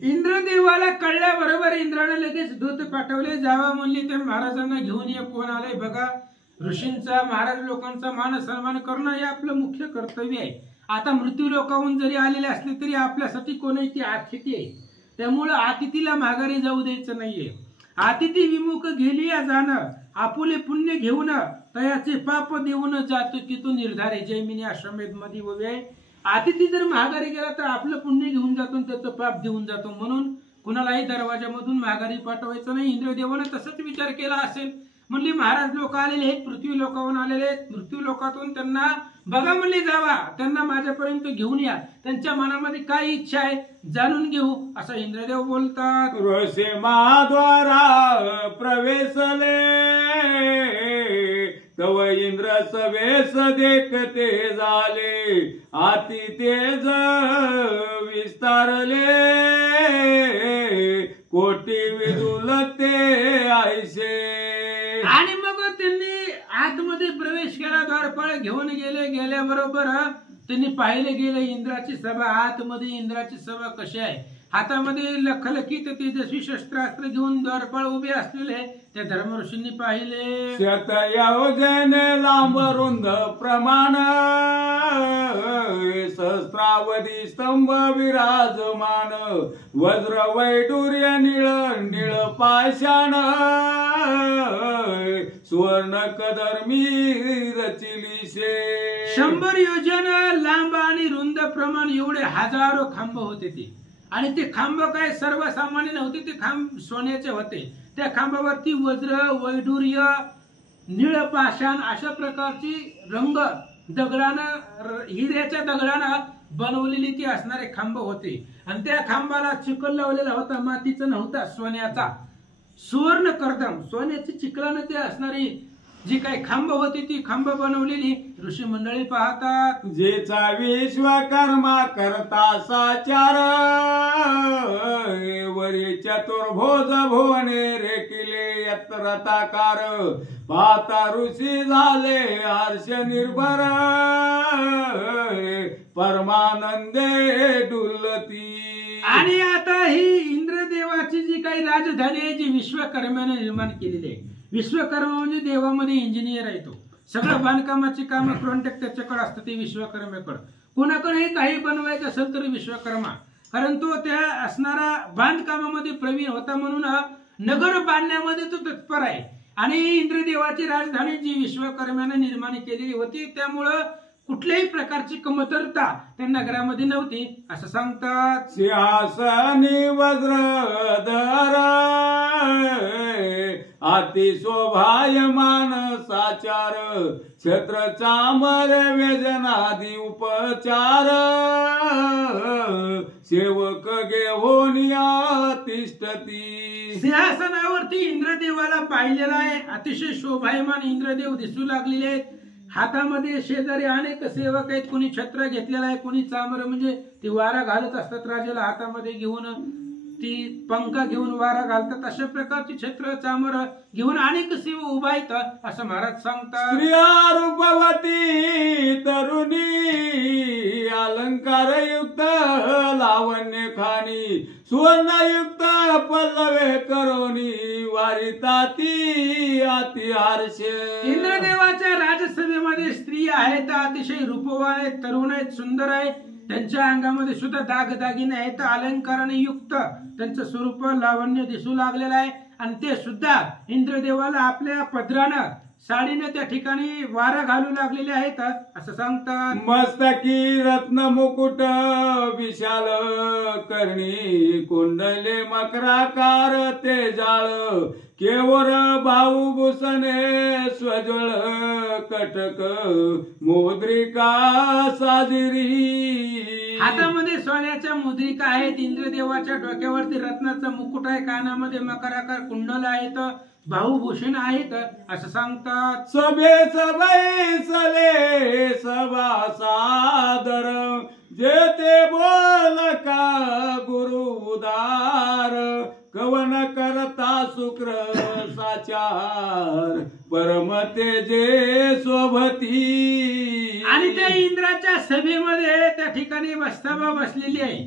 इंद्रदेवाला कळल्याबरोबर इंद्राने लगेच दूत पाठवले. जावा म्हणली ते महाराजांना घेऊन ये. कोण आलंय बघा. ऋषींचा महाराज लोकांचा मान सन्मान करणं हे आपलं मुख्य कर्तव्य आहे. आता मृत्यू लोकाहून जरी आलेले असले तरी आपल्यासाठी कोणी ती अतिथी आहे. त्यामुळं अतिथीला माघारी जाऊ द्यायचं नाहीये. अतिथी विमुख गेली जाणं, आपुले पुण्य घेऊन तयाचे पाप देऊन जातो की तो निर्धार आहे. जैमिनी अश्वमेध मध्ये उभे आहे. अतिथी जर माघारी गेला तर आपलं पुण्य घेऊन जातो आणि त्याचं पाप देऊन जातो. म्हणून कुणालाही दरवाजामधून माघारी पाठवायचं नाही. इंद्रदेवाने तसंच विचार केला असेल. म्हणली महाराज लोक आलेले आहेत, पृथ्वी लोकाहून आलेले आहेत. मृत्यू लोकातून त्यांना बघा म्हणले, जावा त्यांना माझ्यापर्यंत घेऊन या. त्यांच्या मनामध्ये काय इच्छा आहे जाणून घेऊ असं इंद्रदेव बोलतात. ऋषी महाद्वारा प्रवेशले तव इंद्र सवेश देखते झाले, आती तेज विस्तारले कोटी विदुलते आयसे. आणि मग त्यांनी आतमध्ये प्रवेश केला. द्वारपाळ घेऊन गेल्याबरोबर त्यांनी पाहिले गेले इंद्राची सभा. आतमध्ये इंद्राची सभा कशी आहे. हातामध्ये लखलखीत तेजस्वी शस्त्रास्त्र घेऊन द्वारपाळ उभे असलेले त्या धर्मऋषींनी पाहिले. शतयोजने लांब रुंद प्रमाण, सहस्रावधी स्तंभ विराजमान, वज्र वैडूर्य निळ निळ पाषाण, सुवर्ण कदर्मी रचिलीशे. 100 योजन लांब आणि रुंद प्रमाण एवढे हजारो खांब होते ते. आणि ते खांब काय सर्वसामान्य नव्हते. ते खांब सोन्याचे होते. त्या खांबावरती वज्र वैडूर्य निळ पाषाण अशा प्रकारची रंग दगडानं हिऱ्याच्या दगडानं बनवलेली ती असणारे खांब होते. आणि त्या खांबाला चिखल लावलेला होता. मातीचा नव्हता, सोन्याचा. सुवर्ण कर्दम सोन्याची चिखलानं ते असणारी जी काही खांब होती ती खांब बनवलेली ऋषी मंडळी पाहतात. जेचा विश्वकर्मा करता साचार, वरी चतुर्भुज भुवने रेकिले यत्रताकार, पाहता ऋषी झाले हर्ष निर्भर, परमानंदे डुलती. आणि आता ही इंद्रदेवाची जी काही राजधानी आहे जी विश्वकर्म्याने निर्माण केलेली आहे. विश्वकर्मा म्हणजे देवामध्ये इंजिनियर आहे. तो सगळं बांधकामाची कामं कॉन्ट्रॅक्ट त्याच्याकडे असतं. ते विश्वकर्म्याकडे. कोणाकडेही काही बनवायचं असेल तर विश्वकर्मा. कारण तो त्या असणारा बांधकामामध्ये प्रवीण होता. म्हणून नगर बांधण्यामध्ये तो तत्पर आहे. आणि इंद्रदेवाची राजधानी जी विश्वकर्म्याने निर्माण केलेली होती त्यामुळं कुठल्याही प्रकारची कमतरता त्या नगरामध्ये नव्हती असं सांगतात. सिंहासनी वज्रधर अतिशोभायमान साचार, छत्र चामर व्यजनादी उपचार, सेवक घेऊनिया तिष्ठती. सिंहासनावरती इंद्रदेवाला पाहिलेला आहे. अतिशय शोभायमान इंद्रदेव दिसू लागलेले आहेत. हातामध्ये शेजारी अनेक सेवक आहेत. कोणी छत्र घेतलेला आहे, कोणी चामर म्हणजे ती वारा घालत असतात. राजाला हातामध्ये घेऊन ती पंखा घेऊन वारा घालतात. अशा प्रकारची छत्र चामर घेऊन अनेक सेवक उभा आहेत असं महाराज सांगतात. स्त्रिया रूपवती तरुणी अलंकारयुक्त लावण्य खाणी, सुवर्णयुक्त पल्लवे करोनी, वारिताती अति हर्ष. इंद्रदेवाच्या राजसभेमध्ये स्त्री आहेत. अतिशय रूपवान आहेत, तरुण आहेत, सुंदर आहेत. त्यांच्या अंगामध्ये सुद्धा दागदागिने आहेत. अलंकाराने युक्त त्यांचं स्वरूप लावण्य दिसू लागलेलं आहे. आणि ते सुद्धा इंद्रदेवाला आपल्या पदरानं साडीने त्या ठिकाणी वारा घालू लागलेले आहेत असं सांगतात. मस्तकी रत्न मुकुट विशाल करणी, कुंडले मकराकार ते जाळ, केवर भाऊभूषणे स्वज्वळ कटक, मुद्रिका साजिरी. हातामध्ये सोन्याच्या मुद्रिका आहेत. इंद्रदेवाच्या डोक्यावरती रत्नाचा मुकुट आहे. कानामध्ये मकराकार कुंडल आहेत. भाऊभूषण आहेत असं सांगतात. सभे बैसले सभा सादर जे ते बोल का गुरुदार कवन करता शुक्र साचार परमते जे सोबती. आणि त्या इंद्राच्या सभेमध्ये त्या ठिकाणी सभा बसलेली आहे.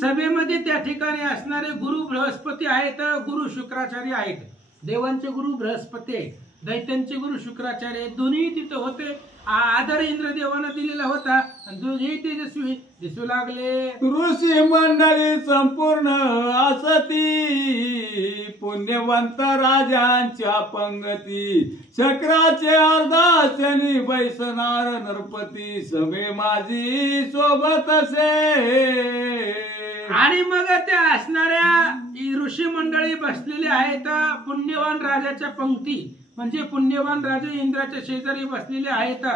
सभेमध्ये त्या ठिकाणी असणारे गुरु बृहस्पती आहेत, गुरु शुक्राचार्य आहेत. देवांचे गुरु बृहस्पती आहेत, दैत्यांचे गुरु शुक्राचार्य दोन्ही तिथं होते. आदर इंद्रदेवानं दिलेला होता आणि दोन्ही तेजस्वी दिसू लागले. ऋषी मंडळी संपूर्ण असती पुण्यवंत राजांच्या पंगती चक्राचे अर्धाशनी बैसणार नरपती सभे माझी सोबत असे. आणि मग त्या असणाऱ्या ऋषी मंडळी बसलेले आहेत पुण्यवान राजाच्या पंक्ती, म्हणजे पुण्यवान राजे इंद्राच्या शेजारी बसलेले आहेत.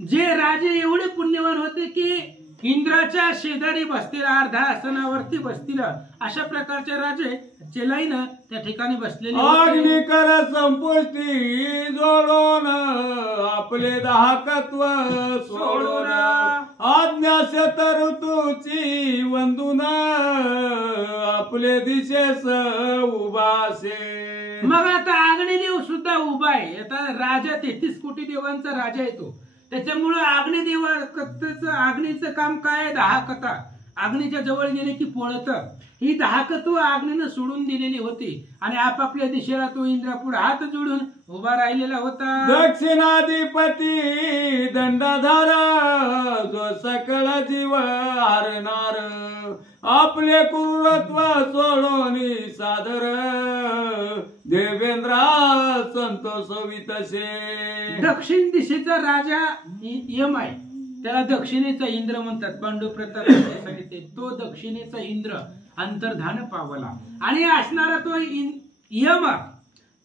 जे राजे एवढे पुण्यवान होते की इंद्राच्या शेजारी बसतील, अर्धा आसनावरती बसतील, अशा प्रकारचे राजे चेलाईनं त्या ठिकाणी बसलेले. अग्नी कर संपुष्टी जोडून आपले दाहकत्व सोडून आज्ञाशत ऋतूची वंदून आपले दिशेस उभासे. मग आता अग्निदेव सुद्धा उभा आहे. आता राजा 33 कोटी देवांचा राजा येतो, त्याच्यामुळे अग्निदेवाचं अग्नीचं काम काय? दाहकता. अग्नीच्या जवळ गेले की पळत. ही दाहकत्व अग्नीनं सोडून दिलेली होती आणि आपापल्या दिशेला तो इंद्रापुढे हात जोडून उभा राहिलेला होता. दक्षिणाधिपती दंडधार जो सकळ जीव हरणार आपले क्रूरत्व सोडून सादर देवेंद्रा संतोषवितसे. दक्षिण दिशेचा राजा यम आहे, त्याला दक्षिणेचा इंद्र म्हणतात. पांडू प्रताप सांगितले तो दक्षिणेचा इंद्र अंतर्धान पावला. आणि असणारा तो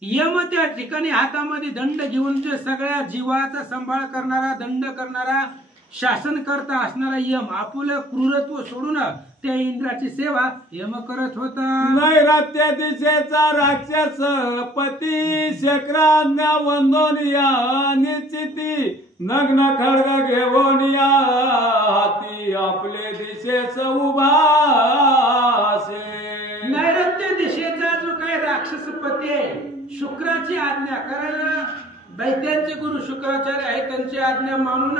यम त्या ठिकाणी हातामध्ये दंड घेऊन सगळ्या जीवाचा सांभाळ करणारा, दंड करणारा, शासन करता असणारा यम आपलं क्रूरत्व सोडून त्या इंद्राची सेवा यम करत होता. नैरात्य दिशेचा राक्षस पती शक्राज्ञा वंदोनिया निश्चिती नग्न खड्ग घेऊन या हाती आपले दिशेस उभा. नैऋत्य दिशेचा जो काही राक्षसपती आहे शुक्राची आज्ञा करायला, दैत्यांचे गुरु शुक्राचार्य आहे, त्यांची आज्ञा मानून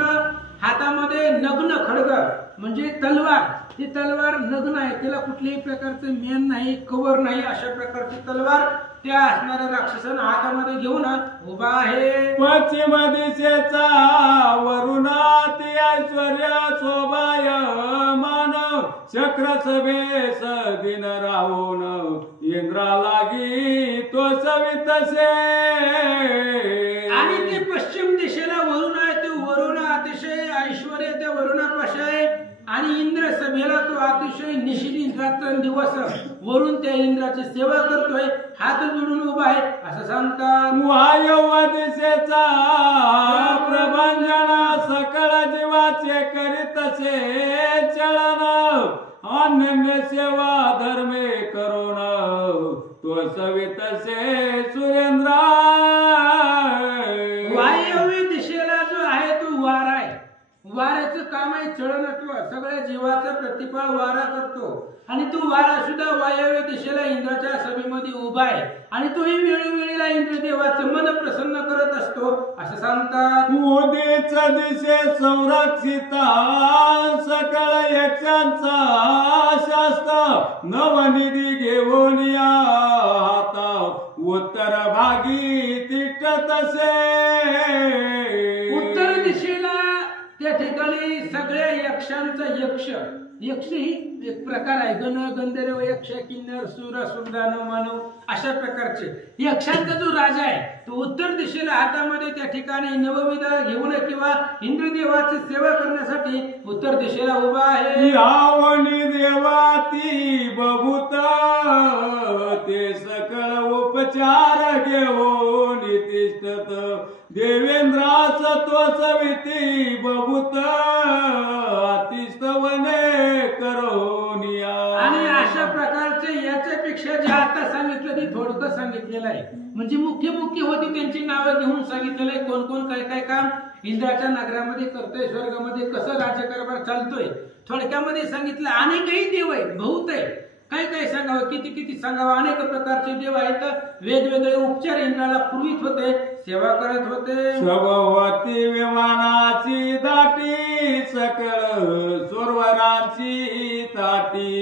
हातामध्ये नग्न खड्ग म्हणजे तलवार, ती तलवार नग्न आहे, तिला कुठल्याही प्रकारचं मेन नाही, कवर नाही, अशा प्रकारची तलवार त्या असणाऱ्या राक्षसानं हातामध्ये घेऊन उभा आहे. पश्चिम दिशेचा वरुणाती ऐश्वर्य शोभाय मानव चक्र सभेस दिन राहून इंद्रा लागी तो सवितसे. आणि ते पश्चिम दिशेला वरुण आहे, ते वरुण अतिशय ऐश्वर्य त्या वरुणापाशी आहे आणि इंद्र सभेला तो अतिशय दिवस वरून त्या इंद्राची सेवा करतोय, हात जोडून उभा आहे असं सांगतात. वायव दिशेचा प्रभंजना सकळ जीवाचे करीतसे चलन अनन्य सेवा धर्मे करून तो सवितसे सुरेंद्र. वायव्य दिशेला जो आहे तो वारा आहे, वाऱ्याचं काम आहे चळनत्व, सगळ्या जीवाचा प्रतिफळ वारा करतो आणि तो वारा सुद्धा वायव्य दिशेला इंद्राच्या सभेमध्ये उभा आहे आणि तोही वेळोवेळीला इंद्रदेवाचं मन प्रसन्न करत असतो असं सांगतात. उदीच दिशे संरक्षिता सकळ यक्षांचा शास्त्र नवनिधी घेऊन या हाता उत्तर भागी तिष्ठतसे. उत्तर दिशेला त्या ठिकाणी सगळ्या यक्षांचा यक्ष ही एक प्रकार आहे, गण गंधर्व यक्ष किन्नर सूर सुरदानव मानव अशा प्रकारचे यक्षांचा जो राजा आहे तो उत्तर दिशेला हातामध्ये त्या ठिकाणी नवविधा घेऊन किंवा इंद्रदेवाची सेवा करण्यासाठी उत्तर दिशेला उभा आहे. यावनी देवाती बभूत ते सकळ उपचार घेऊन तिष्ठत देवेंद्रास तो सविती बभूत अतिस्तवने करोनिया. आणि अशा प्रकारचे याच्यापेक्षा जे आता सांगितलं ते थोडकं सांगितलेलं आहे, म्हणजे मुख्य स्वर्गामध्ये कसं राज्यकारभार चालतोय थोडक्यामध्ये सांगितलं. अनेकही देव आहे, बहुत आहे, काय काय सांगावं, किती किती सांगावं. अनेक प्रकारचे देव आहेत, वेगवेगळे उपचार इंद्राला पुरवित होते, सेवा करत होते. स्वभवती विमानाची दाटी सकळ सुरवरांची ताटी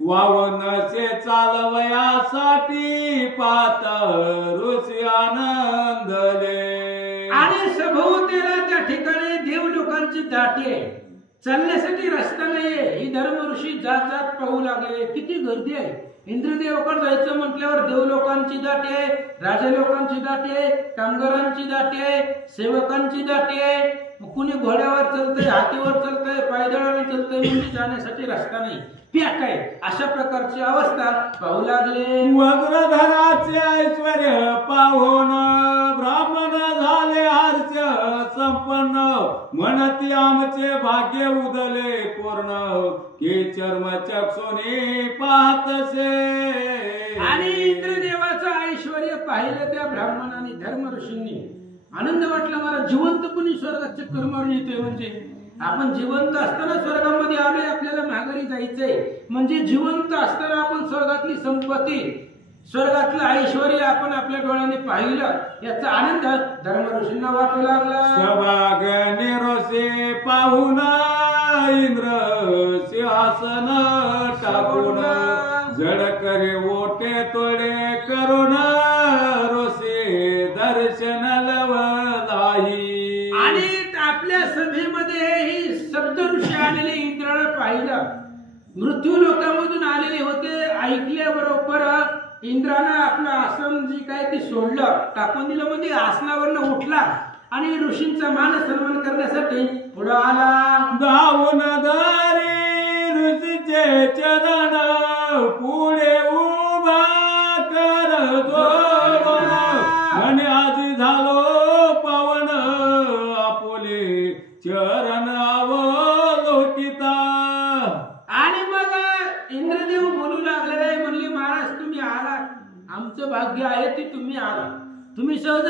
वावनसे चालवयासाठी पात ऋषी आनंदले. आणि सभोवतीला त्या ठिकाणी देव लोकांची दाटी आहे, चालण्यासाठी रस्ता नाहीये. ही धर्म ऋषी जात जात पाहू लागले, किती गर्दी आहे. इंद्रदेवाकडे जायचं म्हटल्यावर देव लोकांची दाटी आहे, राजा लोकांची दाटी आहे, कामगारांची दाटी आहे, सेवकांची दाटी आहे. कुणी घोड्यावर चालतंय, हातीवर चालतंय, पायदळाने चालतंय, म्हणजे जाण्यासाठी रस्ता नाही, पॅक आहे. अशा प्रकारची अवस्था पाहू लागले. वज्रधराचे ऐश्वर्य पाहून ब्राह्मण झाले हर्ष संपन्न म्हणती आमचे भाग्य उदले पूर्ण के चर्म चक्षुने पाहतसे. आणि इंद्रदेवाचं ऐश्वर्य पाहिलं त्या ब्राह्मणाने, धर्म ऋषींनी. आनंद वाटला, मला जिवंतपणी स्वर्गात चक्कर मारून येतोय. म्हणजे आपण जिवंत असताना स्वर्गामध्ये आलोय, आपल्याला माघारी जायचंय. म्हणजे जिवंत असताना आपण स्वर्गातली संपत्ती, स्वर्गातलं ऐश्वर्य आपण आपल्या डोळ्याने पाहिलं, याचा आनंद धर्म ऋषींना वाटू लागला. सभाग निरोसे पाहून इंद्र सिंहासन टाकून जड करे ओटे तोडे करून रोसे दर्शन लवलाही. आणि आपल्या सभेमध्ये ही सप्त ऋषी आलेले इंद्राला पाहिलं, मृत्यू लोकांमधून आलेले होते. ऐकल्याबरोबर इंद्रानं आपलं आसन जी काय ते सोडलं, टाकून दिलं. म्हणजे आसनावरनं उठला आणि ऋषींचा मान सन्मान करण्यासाठी पुढं आला. धावून धारी ऋषीचे चरण पुढे उभा करतो म्हणे आजी झालो पवन आपुले चरण अवलोकिता. आणि मग इंद्रदेव बोलू लागलेला आहे, म्हणले महाराज तुम्ही आलात, आमचं भाग्य आहे ते तुम्ही आला. तुम्ही सहज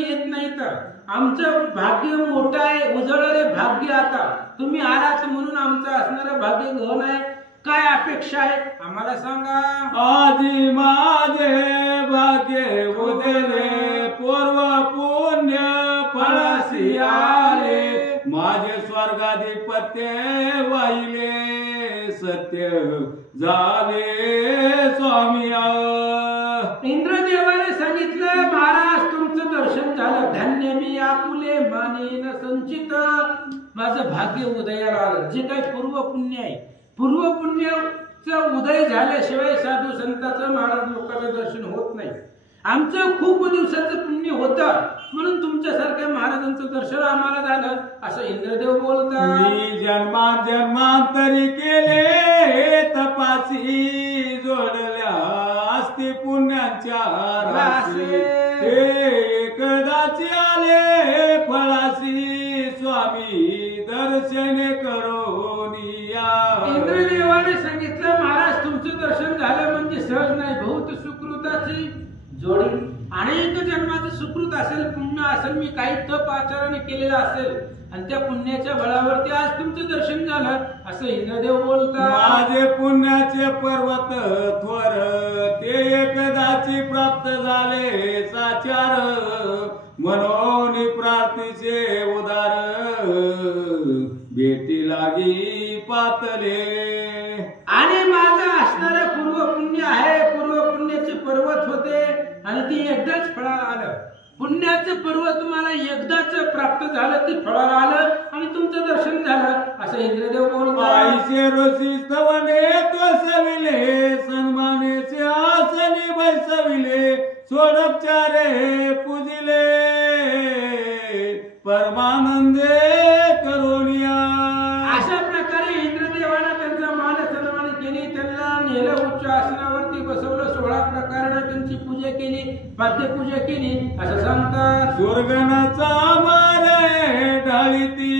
येत नाही, तर आमचं भाग्य मोठं आहे, उजळले भाग्य. आता तुम्ही आलात म्हणून आमचं असणारं भाग्य गहन आहे. काय अपेक्षा आहे आम्हाला सांगा. आजी माझे भाग्य उदले पूर्व पुण्य फळासी आले माझे स्वर्गाधिपत्य वाहिले सत्य झाले स्वामी. इंद्रदेवाने सांगितलं, महाराज तुमचं दर्शन झालं, धन्य मी आपुले मानेन संचित. माझं भाग्य उदयाला आलं. जे काही पूर्व पुण्य आहे, पूर्व पुण्याचं उदय झाल्याशिवाय साधू संतांचं महाराज लोकांचं दर्शन होत नाही. आमचं खूप दिवसाचं पुण्य होतं म्हणून तुमच्यासारख्या महाराजांचं दर्शन आम्हाला झालं, असं इंद्रदेव बोलतात. मी जन्मांतरी केले तपासी जोडल्या असते पुण्याच्या राशी एकदाची आले फळासी स्वामी दर्शन करून या. इंद्रदेवाने सांगितलं, महाराज तुमचं दर्शन झालं म्हणजे सहज नाही, बहुत सुकृताची जोडी. अनेक जन्माचं सुकृत असेल, पुण्य असेल, मी काही तप आचरण केलेलं असेल आणि त्या पुण्याच्या बळावरती आज तुमचं दर्शन झालं, असं इंद्रदेव बोलतात. माझे पुण्याचे पर्वत थोर ते एकदाची प्राप्त झाले साचार म्हणून प्रार्थीचे उदार भेटी लागी पातले. आणि माझं असणारं पूर्व पुण्य आहे, पूर्व पुण्याचे पर्वत होते आणि ती एकदाच फळाला आलं. पुण्याचं पर्वत तुम्हाला एकदाच प्राप्त झालं, ते फळाला आलं आणि तुमचं दर्शन झालं, असं इंद्रदेव बोलतात. आईचे ऋषी स्तवने तो सविले सन्मानेचे आसनी बैसविले सोडपचारे पूजिले परमानंदे करुणिया. अशा प्रकारे इंद्रदेवानं त्यांचा मान सन्मान केली, त्यांना नेलं, उच्च आसनावरती बसवलं, 16 प्रकाराने त्यांची पूजा केली, पाद्यपूजा केली, असं सांगतात. स्वर्गनाचा मारे ढाळीती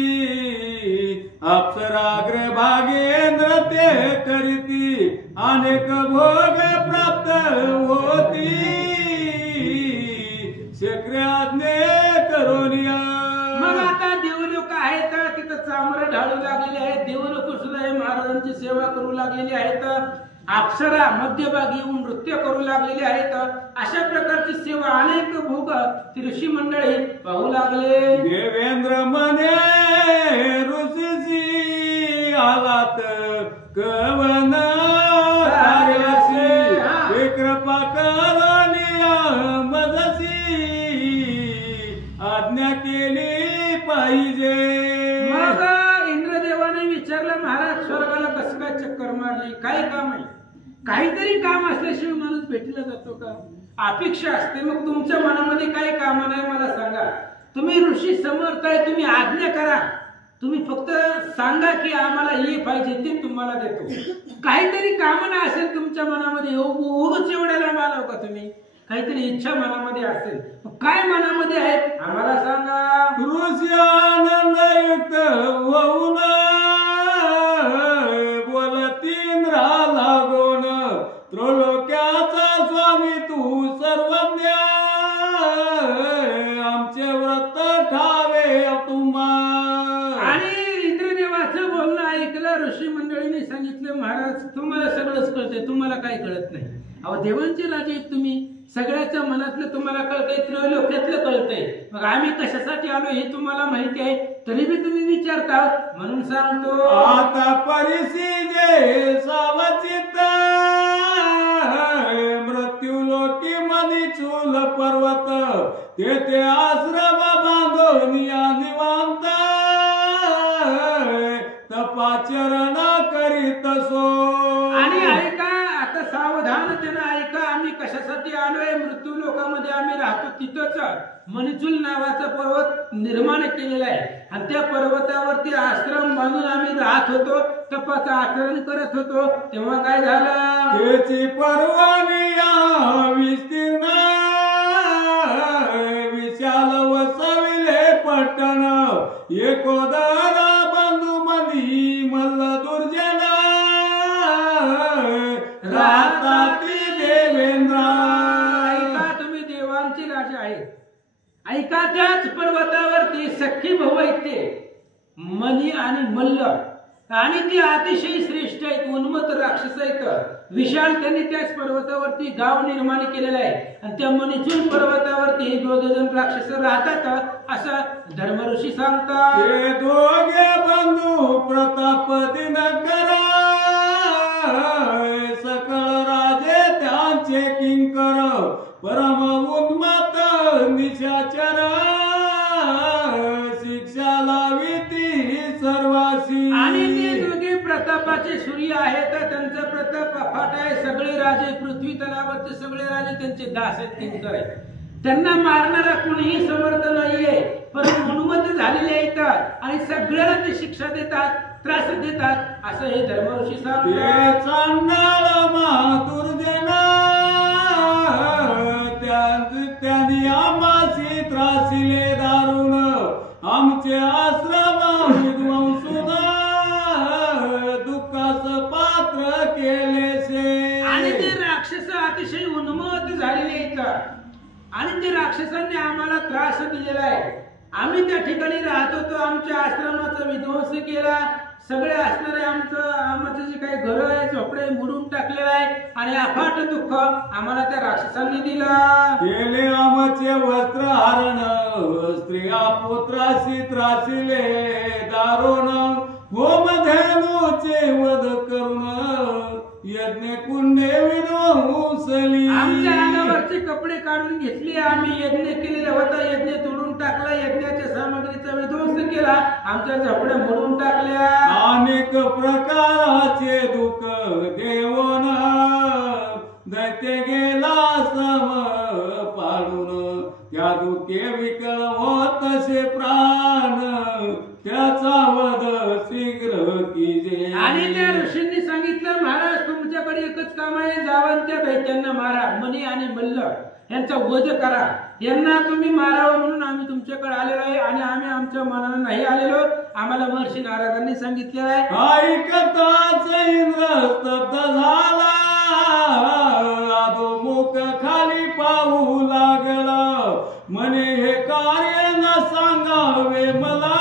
अप्सराग्र भागेंद्र ते करीती अनेक भोग प्राप्त होती शक्राज्ञे करुणिया. मग आता देवलोक आहेत, तिथं सेवा करू लागलेली आहेत, अप्सरा मध्यभागी येऊन नृत्य करू लागलेले आहेत. अशा प्रकारची सेवा अनेक भोग ती ऋषी मंडळी पाहू लागले. देवेंद्र म्हणे ऋषीची आलात कवन कार्यासी कृपा करनिया मदसी आज्ञा केली पाहिजे. मग इंद्रदेवाने विचारलं, महाराज स्वर्गाला कसं काय चक्कर मारली, काय काम आहे? काहीतरी काम असल्याशिवाय माणूस भेटीला जातो का? अपेक्षा असते. मग तुमच्या मनामध्ये काय काम नाही मला सांगा. तुम्ही ऋषी समर्थ आहे, तुम्ही आज्ञा करा. तुम्ही फक्त सांगा की आम्हाला हे पाहिजे ते तुम्हाला देतो. काहीतरी कामना असेल तुमच्या मनामध्ये, उगाच एवढ्याला मानव का तुम्ही? काहीतरी इच्छा मनामध्ये असेल, काय मनामध्ये आहे आम्हाला सांगा. ऋषी आनंदयुक्त होऊन बोलतींद्रा लागून त्रिलोक्याचा स्वामी तू सर्वज्ञ आमचे व्रत ठावे तुम्हा. आणि इंद्रदेवाचं बोलणं ऐकलं. ऋषी मंडळीने सांगितलं, महाराज तुम्हाला सगळंच कळतंय, तुम्हाला काय कळत नाही. अहो देवांचे राजे आहेत तुम्ही, सगळ्याच्या मनातलं तुम्हाला कळतंय, त्रैलोक्यातलं कळतंय. मग आम्ही कशासाठी आलो हे तुम्हाला माहिती आहे, तरी बी तुम्ही विचारता. म्हणून सांगतो, आता परिसी जे सावचित मृत्यू लोकी मनी चूल पर्वत तेथे आश्रम बांधून या निवांत तपाचरण करीत सो. आणि ऐका आता सावधानतेने ऐका, आम्ही कशासाठी आलोय? मृत्यू लोकामध्ये आम्ही राहतो. तिथंच मणिचूल नावाचा पर्वत निर्माण केलेला आहे आणि त्या पर्वतावरती आश्रम बांधून आम्ही राहत होतो, तपाचं आचरण करत होतो. तेव्हा काय झालं? त्याची परवानी विस्तीर्ण विशाल वसविले पट्टण एकोदरा बंधू मनी मल्ल दुर्जन राहतात देवेंद्र. ऐका तुम्ही देवांचे राजा आहेत. ऐका त्याच पर्वतावरती सख्खी भाऊ आहेत ते मनी आणि मल्ल, आणि ते अतिशय श्रेष्ठ आहेत, उन्मत्त राक्षस आहेत. विशाल त्यांनी त्याच पर्वतावरती गाव निर्माण केलेलं आहे आणि त्या मणिचूल पर्वतावरती हे दोघे जण राक्षस राहतात असं धर्मऋषी सांगतात. हे दोघे बंधू प्रताप दिनकर सकळ राजे त्यांचे किंकर परम उन्मत्त निशाचर शिक्षा लाविती सर्वासी. आणि ते दोघे प्रतापाचे सूर्य आहेत, त्यांचा प्रताप अफाट आहे. सगळे राजे पृथ्वी तलावरचे सगळे राजे त्यांचे दास आहेत, किंकर आहेत. त्यांना मारणारा कोणीही समर्थ नाहीये, परंतु उन्मत्त झालेले आहेत आणि सगळ्यांना ते शिक्षा देतात, त्रास देतात असं हे धर्मऋषी सांगतात. चांडाळ महादुर्जन त्यांनी आम्हासी त्रासिले दारुण आमचे आश्रम विध्वंसून दुःखास पात्र केलेसे. आणि ते राक्षस अतिशय उन्मत्त झालेले आहेत आणि ते राक्षसांनी आम्हाला त्रास दिलेला आहे. आम्ही त्या ठिकाणी राहत होतो, आमच्या आश्रमाचा विध्वंस केला. सगळे असणारे आमचं जे काही घर आहे झोपडे मोडून टाकलेलं आहे आणि अफाट दुःख आम्हाला त्या राक्षसांनी दिला. केले आमचे वस्त्र हरण स्त्रिया पुत्रासी त्रासिले दारुण होमधेनूचे वध करून यज्ञ कुंडे विध्वंसली. आमच्या अंगावरचे कपडे काढून घेतले, आम्ही यज्ञ केलेला होता, यज्ञ तोडून टाकला, यज्ञाच्या सामग्रीचा विध्वंस केला, आमच्या झोपड्या मोडून टाकल्या. अनेक प्रकाराचे दुःख देवन दैत्य गेला सम पाडून त्या दुःखे विकल होतसे प्राण त्याचा वध शीघ्र कीजे. आणि त्या ऋषींनी सांगितलं, महाराज तुमच्याकडे एकच काम आहे, जावं त्या दैत्यांना मारा, मनी आणि मल्ल यांचा वध करा. यांना तुम्ही मारावं म्हणून आम्ही तुमच्याकडे आलेलो आहे आणि आम्ही आमच्या मनानं नाही आलेलो, आम्हाला महर्षी नारदांनी सांगितलेलं आहे. ऐकताच इंद्र स्तब्ध झाला, अधोमुख खाली पाहू लागला, म्हणे हे कार्य न सांगावे मला,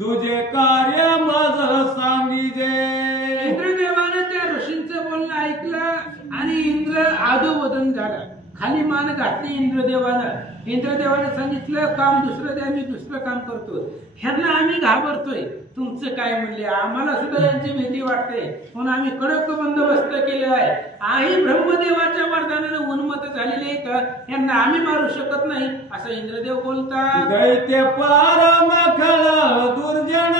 तुझे कार्य माझ सांगी अधोवदन झालं, खाली मान घातली इंद्रदेवानं. इंद्रदेवाने सांगितलं काम दुसरं द्या, मी दुसरं काम करतो. ह्यांना आम्ही घाबरतोय, तुमचं काय म्हणले, आम्हाला सुद्धा यांची भीती वाटते, म्हणून आम्ही कडक बंदोबस्त केलेला आहे. आई ब्रह्मदेवाच्या वरदानाने उन्मत्त झालेले यांना आम्ही मारू शकत नाही असं इंद्रदेव बोलतात. दैत्य पारमखळ दुर्जन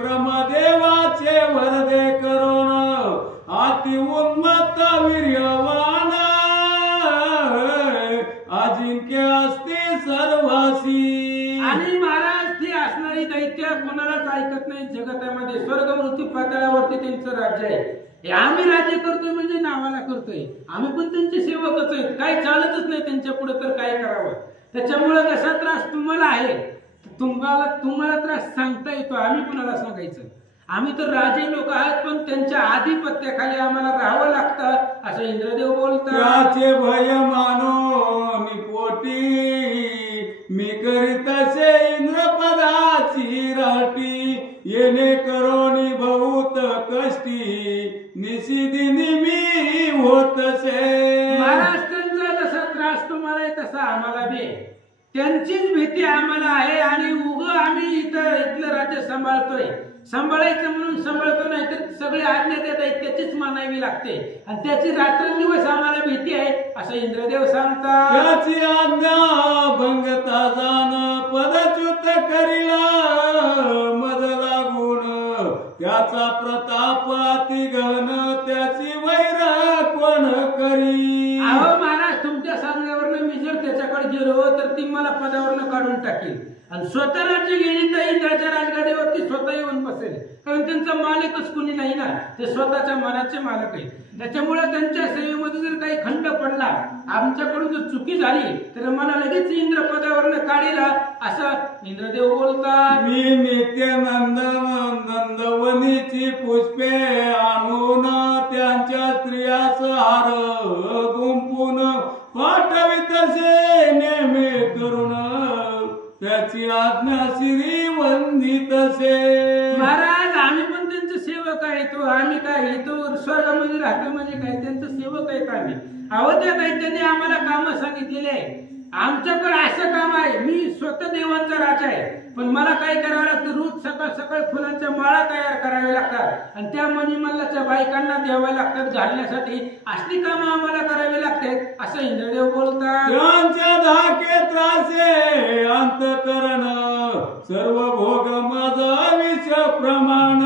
ब्रह्मदेवाचे वरदे करून अति उन्मत्त वीर्यवान अजिंक्य असते सर्वासी. आणि महाराज ती असणारी दैत्य कोणालाच ऐकत नाही जगतामध्ये. स्वर्ग मृत्यू पाताळावरती त्यांचं राज्य आहे. हे आम्ही राज्य करतोय म्हणजे नावाला करतोय, आम्ही पण त्यांचे सेवकच आहेत. काय चालतच नाही त्यांच्या पुढे, तर काय करावं. त्याच्यामुळे कसा त्रास तुम्हाला आहे, तुम्हाला त्रास सांगता येतो, आम्ही कुणाला सांगायचं. आम्ही तर राजे लोक आहोत, पण त्यांच्या आधिपत्याखाली आम्हाला राहावं लागतं असं इंद्रदेव बोलतात. त्याचे भय मानो निपोटी मी करीतसे इंद्रपदाची राटी येणे करोनी बहुत कष्टी निशिदिनी मी होतसे. महाराज त्यांचा जसा त्रास तुम्हाला आहे तसा आम्हाला बी, त्यांचीच भीती आम्हाला आहे. आणि उग आम्ही इथलं राज्य सांभाळायचं म्हणून सांभाळतो, नाही तर सगळे आज्ञा त्या दैत्याचीच मानावी लागते. आणि त्याची रात्रंदिवस आम्हाला भीती आहे असं इंद्रदेव सांगतात. त्याची आज्ञा भंगता जाण पदच्युत करिला मद लागून त्याचा प्रताप अति घन त्याची वैर कोण करी. अहो महाराज, तुमच्या सांगण्यावरनं मी जर त्याच्याकडे गेलो तर ती मला पदावरनं काढून टाकेल आणि स्वतः राज्य गेली तर इंद्राच्या राजगाडीवरती स्वतः येऊन बसेल. कारण त्यांचा मालकच कुणी नाही ना, ते स्वतःच्या मनाचे मालक आहे. त्याच्यामुळे त्यांच्या सेवेमध्ये जर काही खंड पडला, आमच्याकडून जर चुकी झाली तर मला लगेच इंद्र पदावरनं काढेल असं इंद्रदेव बोलतात. मी नित्य नंदवनीची पुष्पे आणून त्यांच्या स्त्रियास हार गुंपून पाठवितसे नेमे करून त्याची आज्ञा श्री वंदितसे. महाराज, आम्ही पण त्यांचे सेवक आहे. तो आम्ही काय, तो स्वर्गामध्ये राहतो म्हणजे काय, त्यांचे सेवक आहेत आम्ही. अहो त्या दैत्याने आम्हाला काम सांगितलेले आहे. आमच्याकडे असं काम आहे, मी स्वतः देवांचा राजा आहे, पण मला काय करावं लागतं, रोज सकाळ सकाळ फुलांच्या माळा तयार कराव्या लागतात आणि त्या मणिमल्लाच्या बायकांना द्याव्या लागतात घालण्यासाठी. असली कामं आम्हाला करावी लागतात असं इंद्रदेव बोलतात. त्यांच्या धाके त्रासे अंतकरण सर्व भोग माझा विष प्रमाण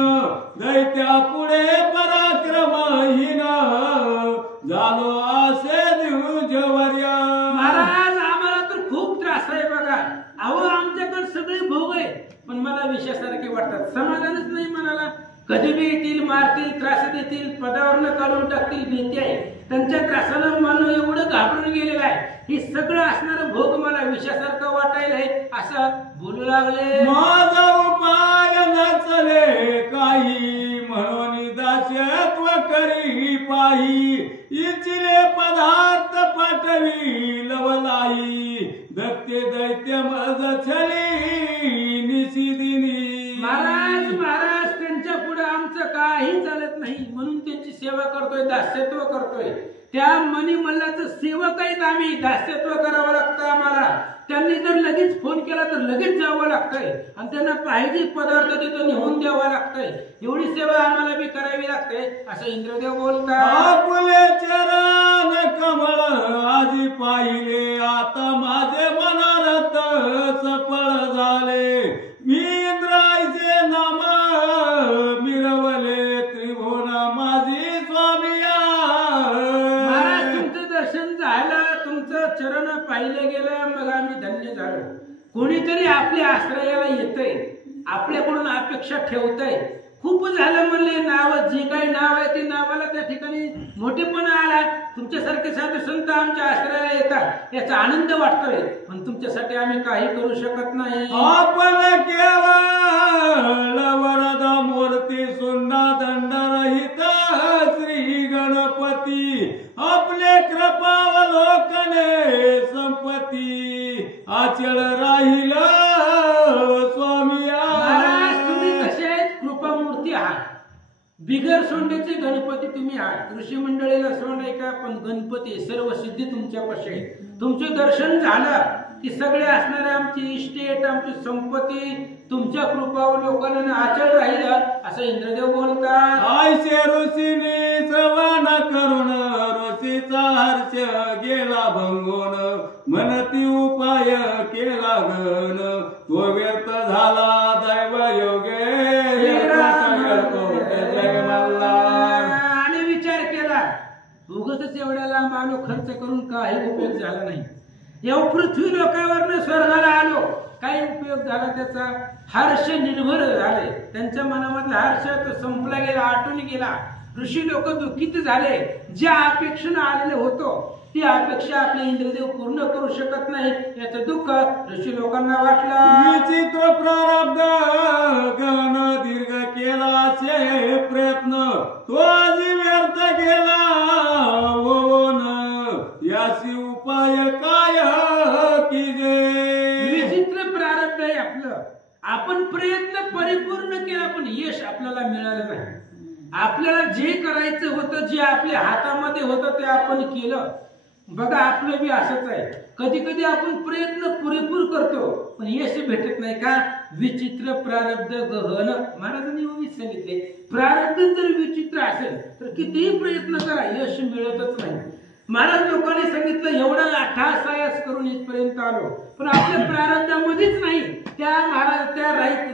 दैत्या पुढे पराक्रमहीन झालो असे दिवजवर्य. महाराज, आम्हाला तर खूप त्रास आहे बघा. अहो आमच्याकडे सगळे भोग आहे, पण मला विषयासारखे वाटतात. समाधानच नाही मनाला. कधी बी येतील, मारतील, त्रास देतील, पदावरनं काढून टाकतील. भीती आहे त्यांच्या त्रासानं मन एवढं घाबरून गेलेलं आहे. हे सगळं असणारं भोग मला विषयासारखं वाटायला आहे असं बोलू लागले. माझा उपाय नचले काही म्हणून दास्यत्व करी पाही इचिले पदार्थ पाठवी लवलाई दत्ते दैत्य मज छली निशिदिनी. महाराज त्यांच्या पुढे आमचं काही चालत नाही, म्हणून त्यांची सेवा करतोय, दास्यत्व करतोय. त्या मणिमल्लाचं सेवक आहेत आम्ही, दास्यत्व करावं लागतं आम्हाला. त्यांनी जर लगेच फोन केला तर लगेच जावं लागतंय आणि त्यांना पाहिजे पदार्थ तिथं नेऊन द्यावा लागतंय. एवढी सेवा आम्हाला बी करावी लागते असं इंद्रदेव बोलतात. आपले चरण कमळ आजी पाहिले आता माझे मनोरथ सफळ झाले. मी इंद्राचे नाम मिरवले त्रिभुवन माझी स्वामी. महाराज, तुमचं दर्शन झालं, तुमचं चरण पाहिलं गेलं, मग आम्ही धन्य झालो. कोणीतरी आपल्या आश्रयाला येतंय, आपल्याकडून अपेक्षा ठेवतंय. खूप झालं म्हणले नाव, जे काही नाव आहे ते नावाला त्या ठिकाणी मोठेपणा आला. तुमच्यासारखे साधू संत आमच्या आश्रयाला येतात, याचा आनंद वाटतोय, पण तुमच्यासाठी आम्ही काही करू शकत नाही. आपण केवळ वरद मूर्ती सुंदा दंडरहित श्री गणपती आपले कृपावलोकने संपत्ती आचल राहील स्वामी. महाराज, तुम्ही कसे आहेत, कृपामूर्ती आहात. बिगर सोंडेचे गणपती तुम्ही आहात. ऋषी मंडळीला सोंड आहे का? पण गणपती सर्व सिद्धी तुमच्यापाशी आहे. तुमचं दर्शन झालं की सगळे असणारे आमची इस्टेट, आमची संपत्ती तुमच्या कृपावलोकनाने अचल राहील असं इंद्रदेव बोलतात. आयशे ऋषीने श्रवण करून ऋषीचा हर्ष गेला भंगून, मनती उपाय केला गण, तो व्यर्थ झाला दैव योगे. जय मल्हार. आणि विचार केला उगाचच एवढ्या लांब आलो, खर्च करून काही उपयोग झाला नाही. या पृथ्वी लोकांवरनं स्वर्गाला आलो, काही उपयोग झाला त्याचा? हर्ष निर्भर झाले, त्यांच्या मनामधला हर्ष तो संपला गेला, आटून गेला. ऋषी लोक दुःखित झाले. ज्या अपेक्षेनं आलेले होतो ती अपेक्षा आपले इंद्रदेव पूर्ण करू शकत नाही याचं दुःख ऋषी लोकांना वाटलं. विचित्र प्रारब्ध गण दीर्घ केला शे प्रयत्न, तो आजी व्यर्थ केला ओन, याशी उपाय काय कीजे. विचित्र प्रारब्ध आहे आपलं. आपण प्रयत्न परिपूर्ण केला पण यश आपल्याला मिळालं नाही. आपल्याला जे करायचं होतं, जे आपल्या हातामध्ये होतं ते आपण केलं. बघा आपलं बी असंच आहे. कधी कधी आपण प्रयत्न पुरेपूर करतो पण यश भेटत नाही का? विचित्र प्रारब्ध गहन. महाराजांनी उभीच सांगितले प्रारब्ध जर विचित्र असेल तर कितीही प्रयत्न करा यश मिळतच नाही. महाराज लोकांनी सांगितलं एवढा अट्टासायास करून इथपर्यंत आलो पण आपल्या प्रारब्धामध्येच नाही. त्या महाराज त्या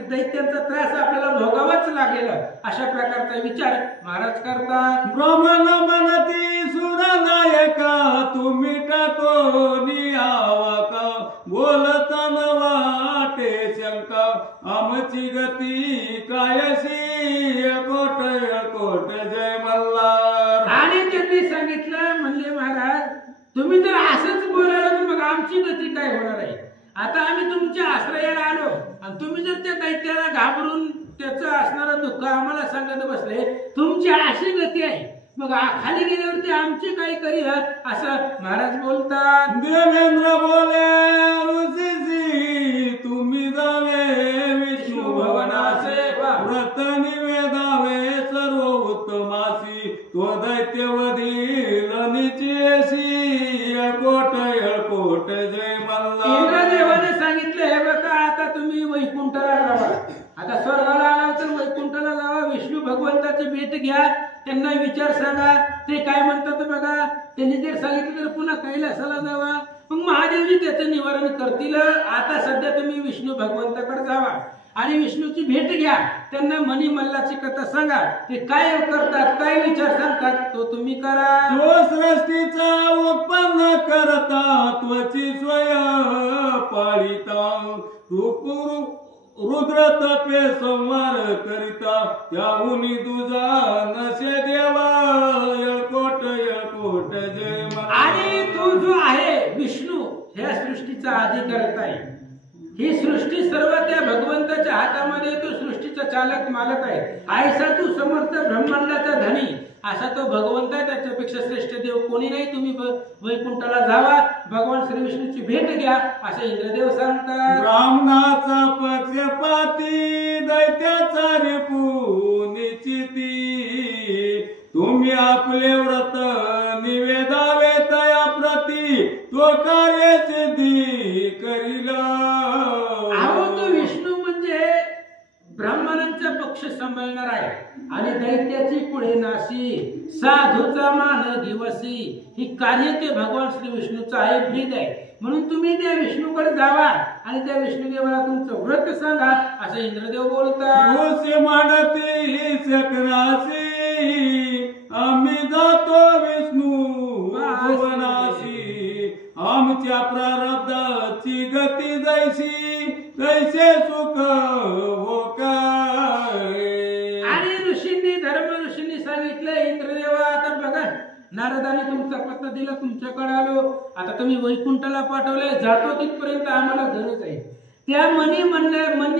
दैत्यांचा त्रास आपल्याला भोगावाच लागेल अशा प्रकारचा विचार महाराज करतात. ब्राह्मण म्हणती सुरनायका, तुम्ही टाको नियावका, बोलताना वाटे शंका, आमची गती कायशी अकोट अकोट. जय मल्हार. आणि त्यांनी सांगितलं म्हणले महाराज तुम्ही जर असंच बोलाल तर मग आमची गती काय होणार आहे? आता आम्ही तुमच्या आश्रयाला आलो आणि तुम्ही जर त्या दैत्याला घाबरून त्याचं असणारं दुःख आम्हाला सांगत बसले, तुमची अशी गती आहे मग खाली गेल्यावरती आमची काही करी असं महाराज बोलतात. देवेंद्र बोले ऋषीजी, तुम्ही जावे विष्णू भवनासे, व्रत निवेदावे सर्व उत्तमासी, तो दैत्यवधील निचेसी अकोट अकोट. जय मल्हार. इंद्रदेवाने सांगितलं हे बघा आता तुम्ही वैकुंठाला जावा. आता स्वर्गाला आला तर वैकुंठाला जावा, विष्णू भगवंताची भेट घ्या, त्यांना विचार सांगा, ते काय म्हणतात बघा. त्यांनी जर सांगितलं तर पुन्हा कैलासाला जावा, मग महादेवजी त्याचं निवारण करतील. आता सध्या तुम्ही विष्णू भगवंताकडे जावा आणि विष्णूची भेट घ्या, त्यांना मनी मल्लाची कथा सांगा, ते काय करतात काय विचार सांगतात तो तुम्ही करा. तो सृष्टीचा उत्पन्न करता, त्वची स्वय पाळिता, रुद्र तपे संवार करिता, त्याहुनी तुझा नशे देवा यकोट यकोट. जय मल्हार. आणि तो जो आहे विष्णू ह्या सृष्टीचा अधिकारता आहे. ही सृष्टी सर्व त्या भगवंताच्या हातामध्ये, तो सृष्टीचा चालक मालक आहे. आयसा तू समर्थ ब्रह्मांडाचा धनी असा तो भगवंत आहे, त्याच्यापेक्षा श्रेष्ठ देव कोणी नाही. तुम्ही वैकुंठाला जावा, भगवान श्री विष्णूची भेट घ्या असं इंद्रदेव सांगतात. ब्राह्मणाचा पक्षपाती, दैत्याचा रिपू निश्चिती, तुम्ही आपले व्रत निवेदावे तया प्रती, तो कार्य सिद्धी करीला. अहो तो विष्णू म्हणजे ब्राह्मणांचा पक्ष सांभाळणार आहे आणि दैत्याची पुढे नाशी, साधूचा मान दिवसी. ही कार्य ते भगवान श्री विष्णूचं आहे, ब्रीद आहे. म्हणून तुम्ही त्या विष्णूकडे जावा आणि त्या विष्णुदेवाला तुमचं व्रत सांगा असं इंद्रदेव बोलतात. ऋषी म्हणती सकरासी, आम्ही जातो विष्णू भुवनासी, आमच्या प्रारब्धाची गती जैसी, तैसे सुख हो काय. आणि ऋषींनी धर्म ऋषींनी सांगितलं इंद्रदेवा आता बघा नारदाने तुमचा पत्ता दिला, तुमच्याकडे आलो, आता तुम्ही वैकुंठाला पाठवले, जातो तिथपर्यंत आम्हाला गरज आहे. त्या मनी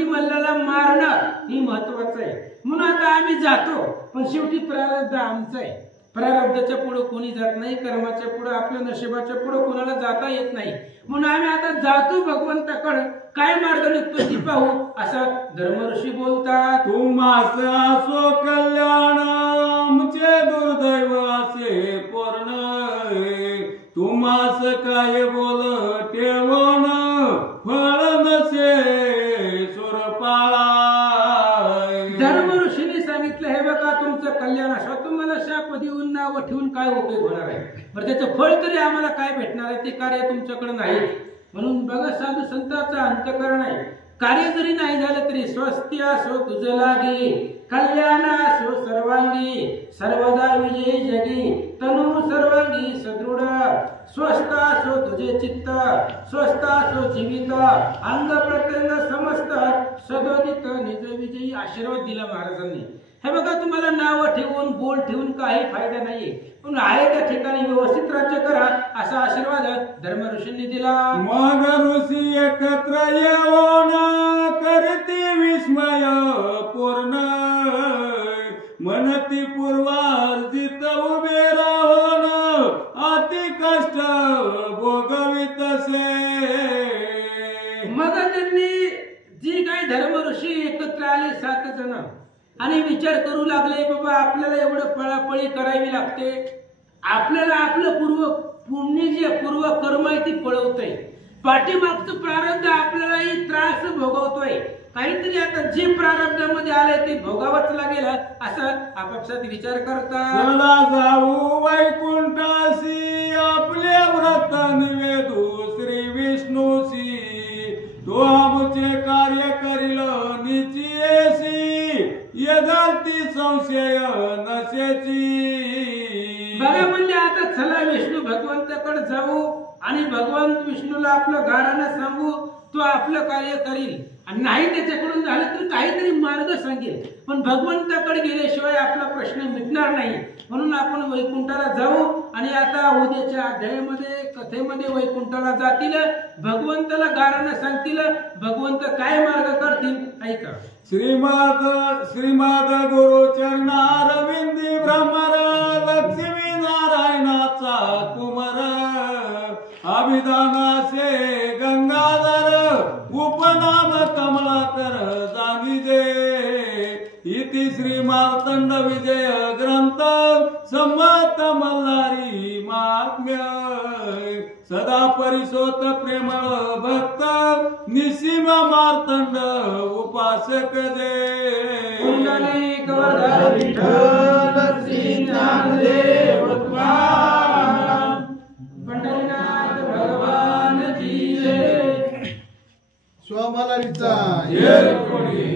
मल्लाला मारणं ही महत्वाचं आहे. म्हणून आता आम्ही जातो पण शेवटी प्रारब्ध आमचं आहे. प्रारब्धाच्या पुढे कोणी जात नाही, कर्माच्या पुढे आपल्या नशिबाच्या पुढे कोणाला जाता येत नाही. म्हणून आम्ही आता जातो भगवंताकडे, काय मार्ग निघतो ती पाहू असं धर्म ऋषी बोलतात. तुम्हास असो कल्याण काय बोल ठेवून फळ नसे सुरपाळा. धर्म ऋषीने सांगितलं हे बघा तुमचं कल्याण असं तुम्हाला शाप देऊन नाव ठेवून काय उपयोग होणार आहे. बरं त्याचं फळ तरी आम्हाला काय भेटणार आहे ते कार्य तुमच्याकडे नाही. म्हणून बघा साधू संतांचा अंतःकरण आहे. कार्य जरी नाही झालं तरी स्वस्ती असो तुझ लागी कल्याण असो सर्वांगी सर्वदा विजयी जगी तनु सर्वांगी सदृढ स्वस्थ असो तुझे चित्त स्वस्थ असो जीवित अंग प्रत्यंग समस्त सदोदित निज विजयी आशीर्वाद दिला महाराजांनी. हे बघा तुम्हाला नाव ठेवून बोल ठेवून काही फायदा नाहीये पण आहे त्या ठिकाणी व्यवस्थित राज्य करा असा आशीर्वाद धर्म ऋषींनी दिला. मग ऋषी एकत्र येऊन करती विस्मय पूर्ण म्हणती पूर्वार्जित उभे राहून अति कष्ट भोगवितसे. मग त्यांनी जी काही धर्म ऋषी एकत्र आले 7 जण आणि विचार करू लागले बाबा आपल्याला एवढं पळापळी करावी लागते. आपल्याला आपलं पुण्य जे पूर्व कर्म आहे ती पळवतोय. पाठीमागचं प्रारब्ध आपल्यालाही त्रास भोगवतोय. काहीतरी आता जे प्रारब्धामध्ये आलंय ते भोगावंच लागेल असं आपापसात विचार करतात. चला जाऊ वैकुंठासी आपले व्रत निवेदू श्री विष्णूसी तो आमचे कार्य करील निचियेसी यदार्थी संशय नसेची. बघा म्हणजे आता चला विष्णू भगवंताकडे जाऊ आणि भगवंत विष्णूला आपलं गारानं सांगू तो आपलं कार्य करील आणि नाही त्याच्याकडून झालं तर काहीतरी मार्ग सांगेल पण भगवंताकडे गेल्याशिवाय आपला प्रश्न मिटणार नाही. म्हणून आपण वैकुंठाला जाऊ आणि आता उद्याच्या अध्यायामध्ये कथेमध्ये वैकुंठाला जातील भगवंताला गारानं सांगतील भगवंत काय मार्ग करतील ऐका. श्रीमद गुरु चरणारविंदी भ्रमर लक्ष्मी नारायणाचा कुमार अभिधानासे गंगाधर उपनाम कमलाकर जाणीजे. इति श्री मार्तंड विजय ग्रंथ संमत मल्हारी महात्म्य सदा परिसोत प्रेमळ भक्त निसीम मार्तंड उपासक दे. कुंडलिक वरदार विठ्ठल श्री ज्ञानदेव पंढरीनाथ भगवान की जय. स्वामलारीचा जय कोणी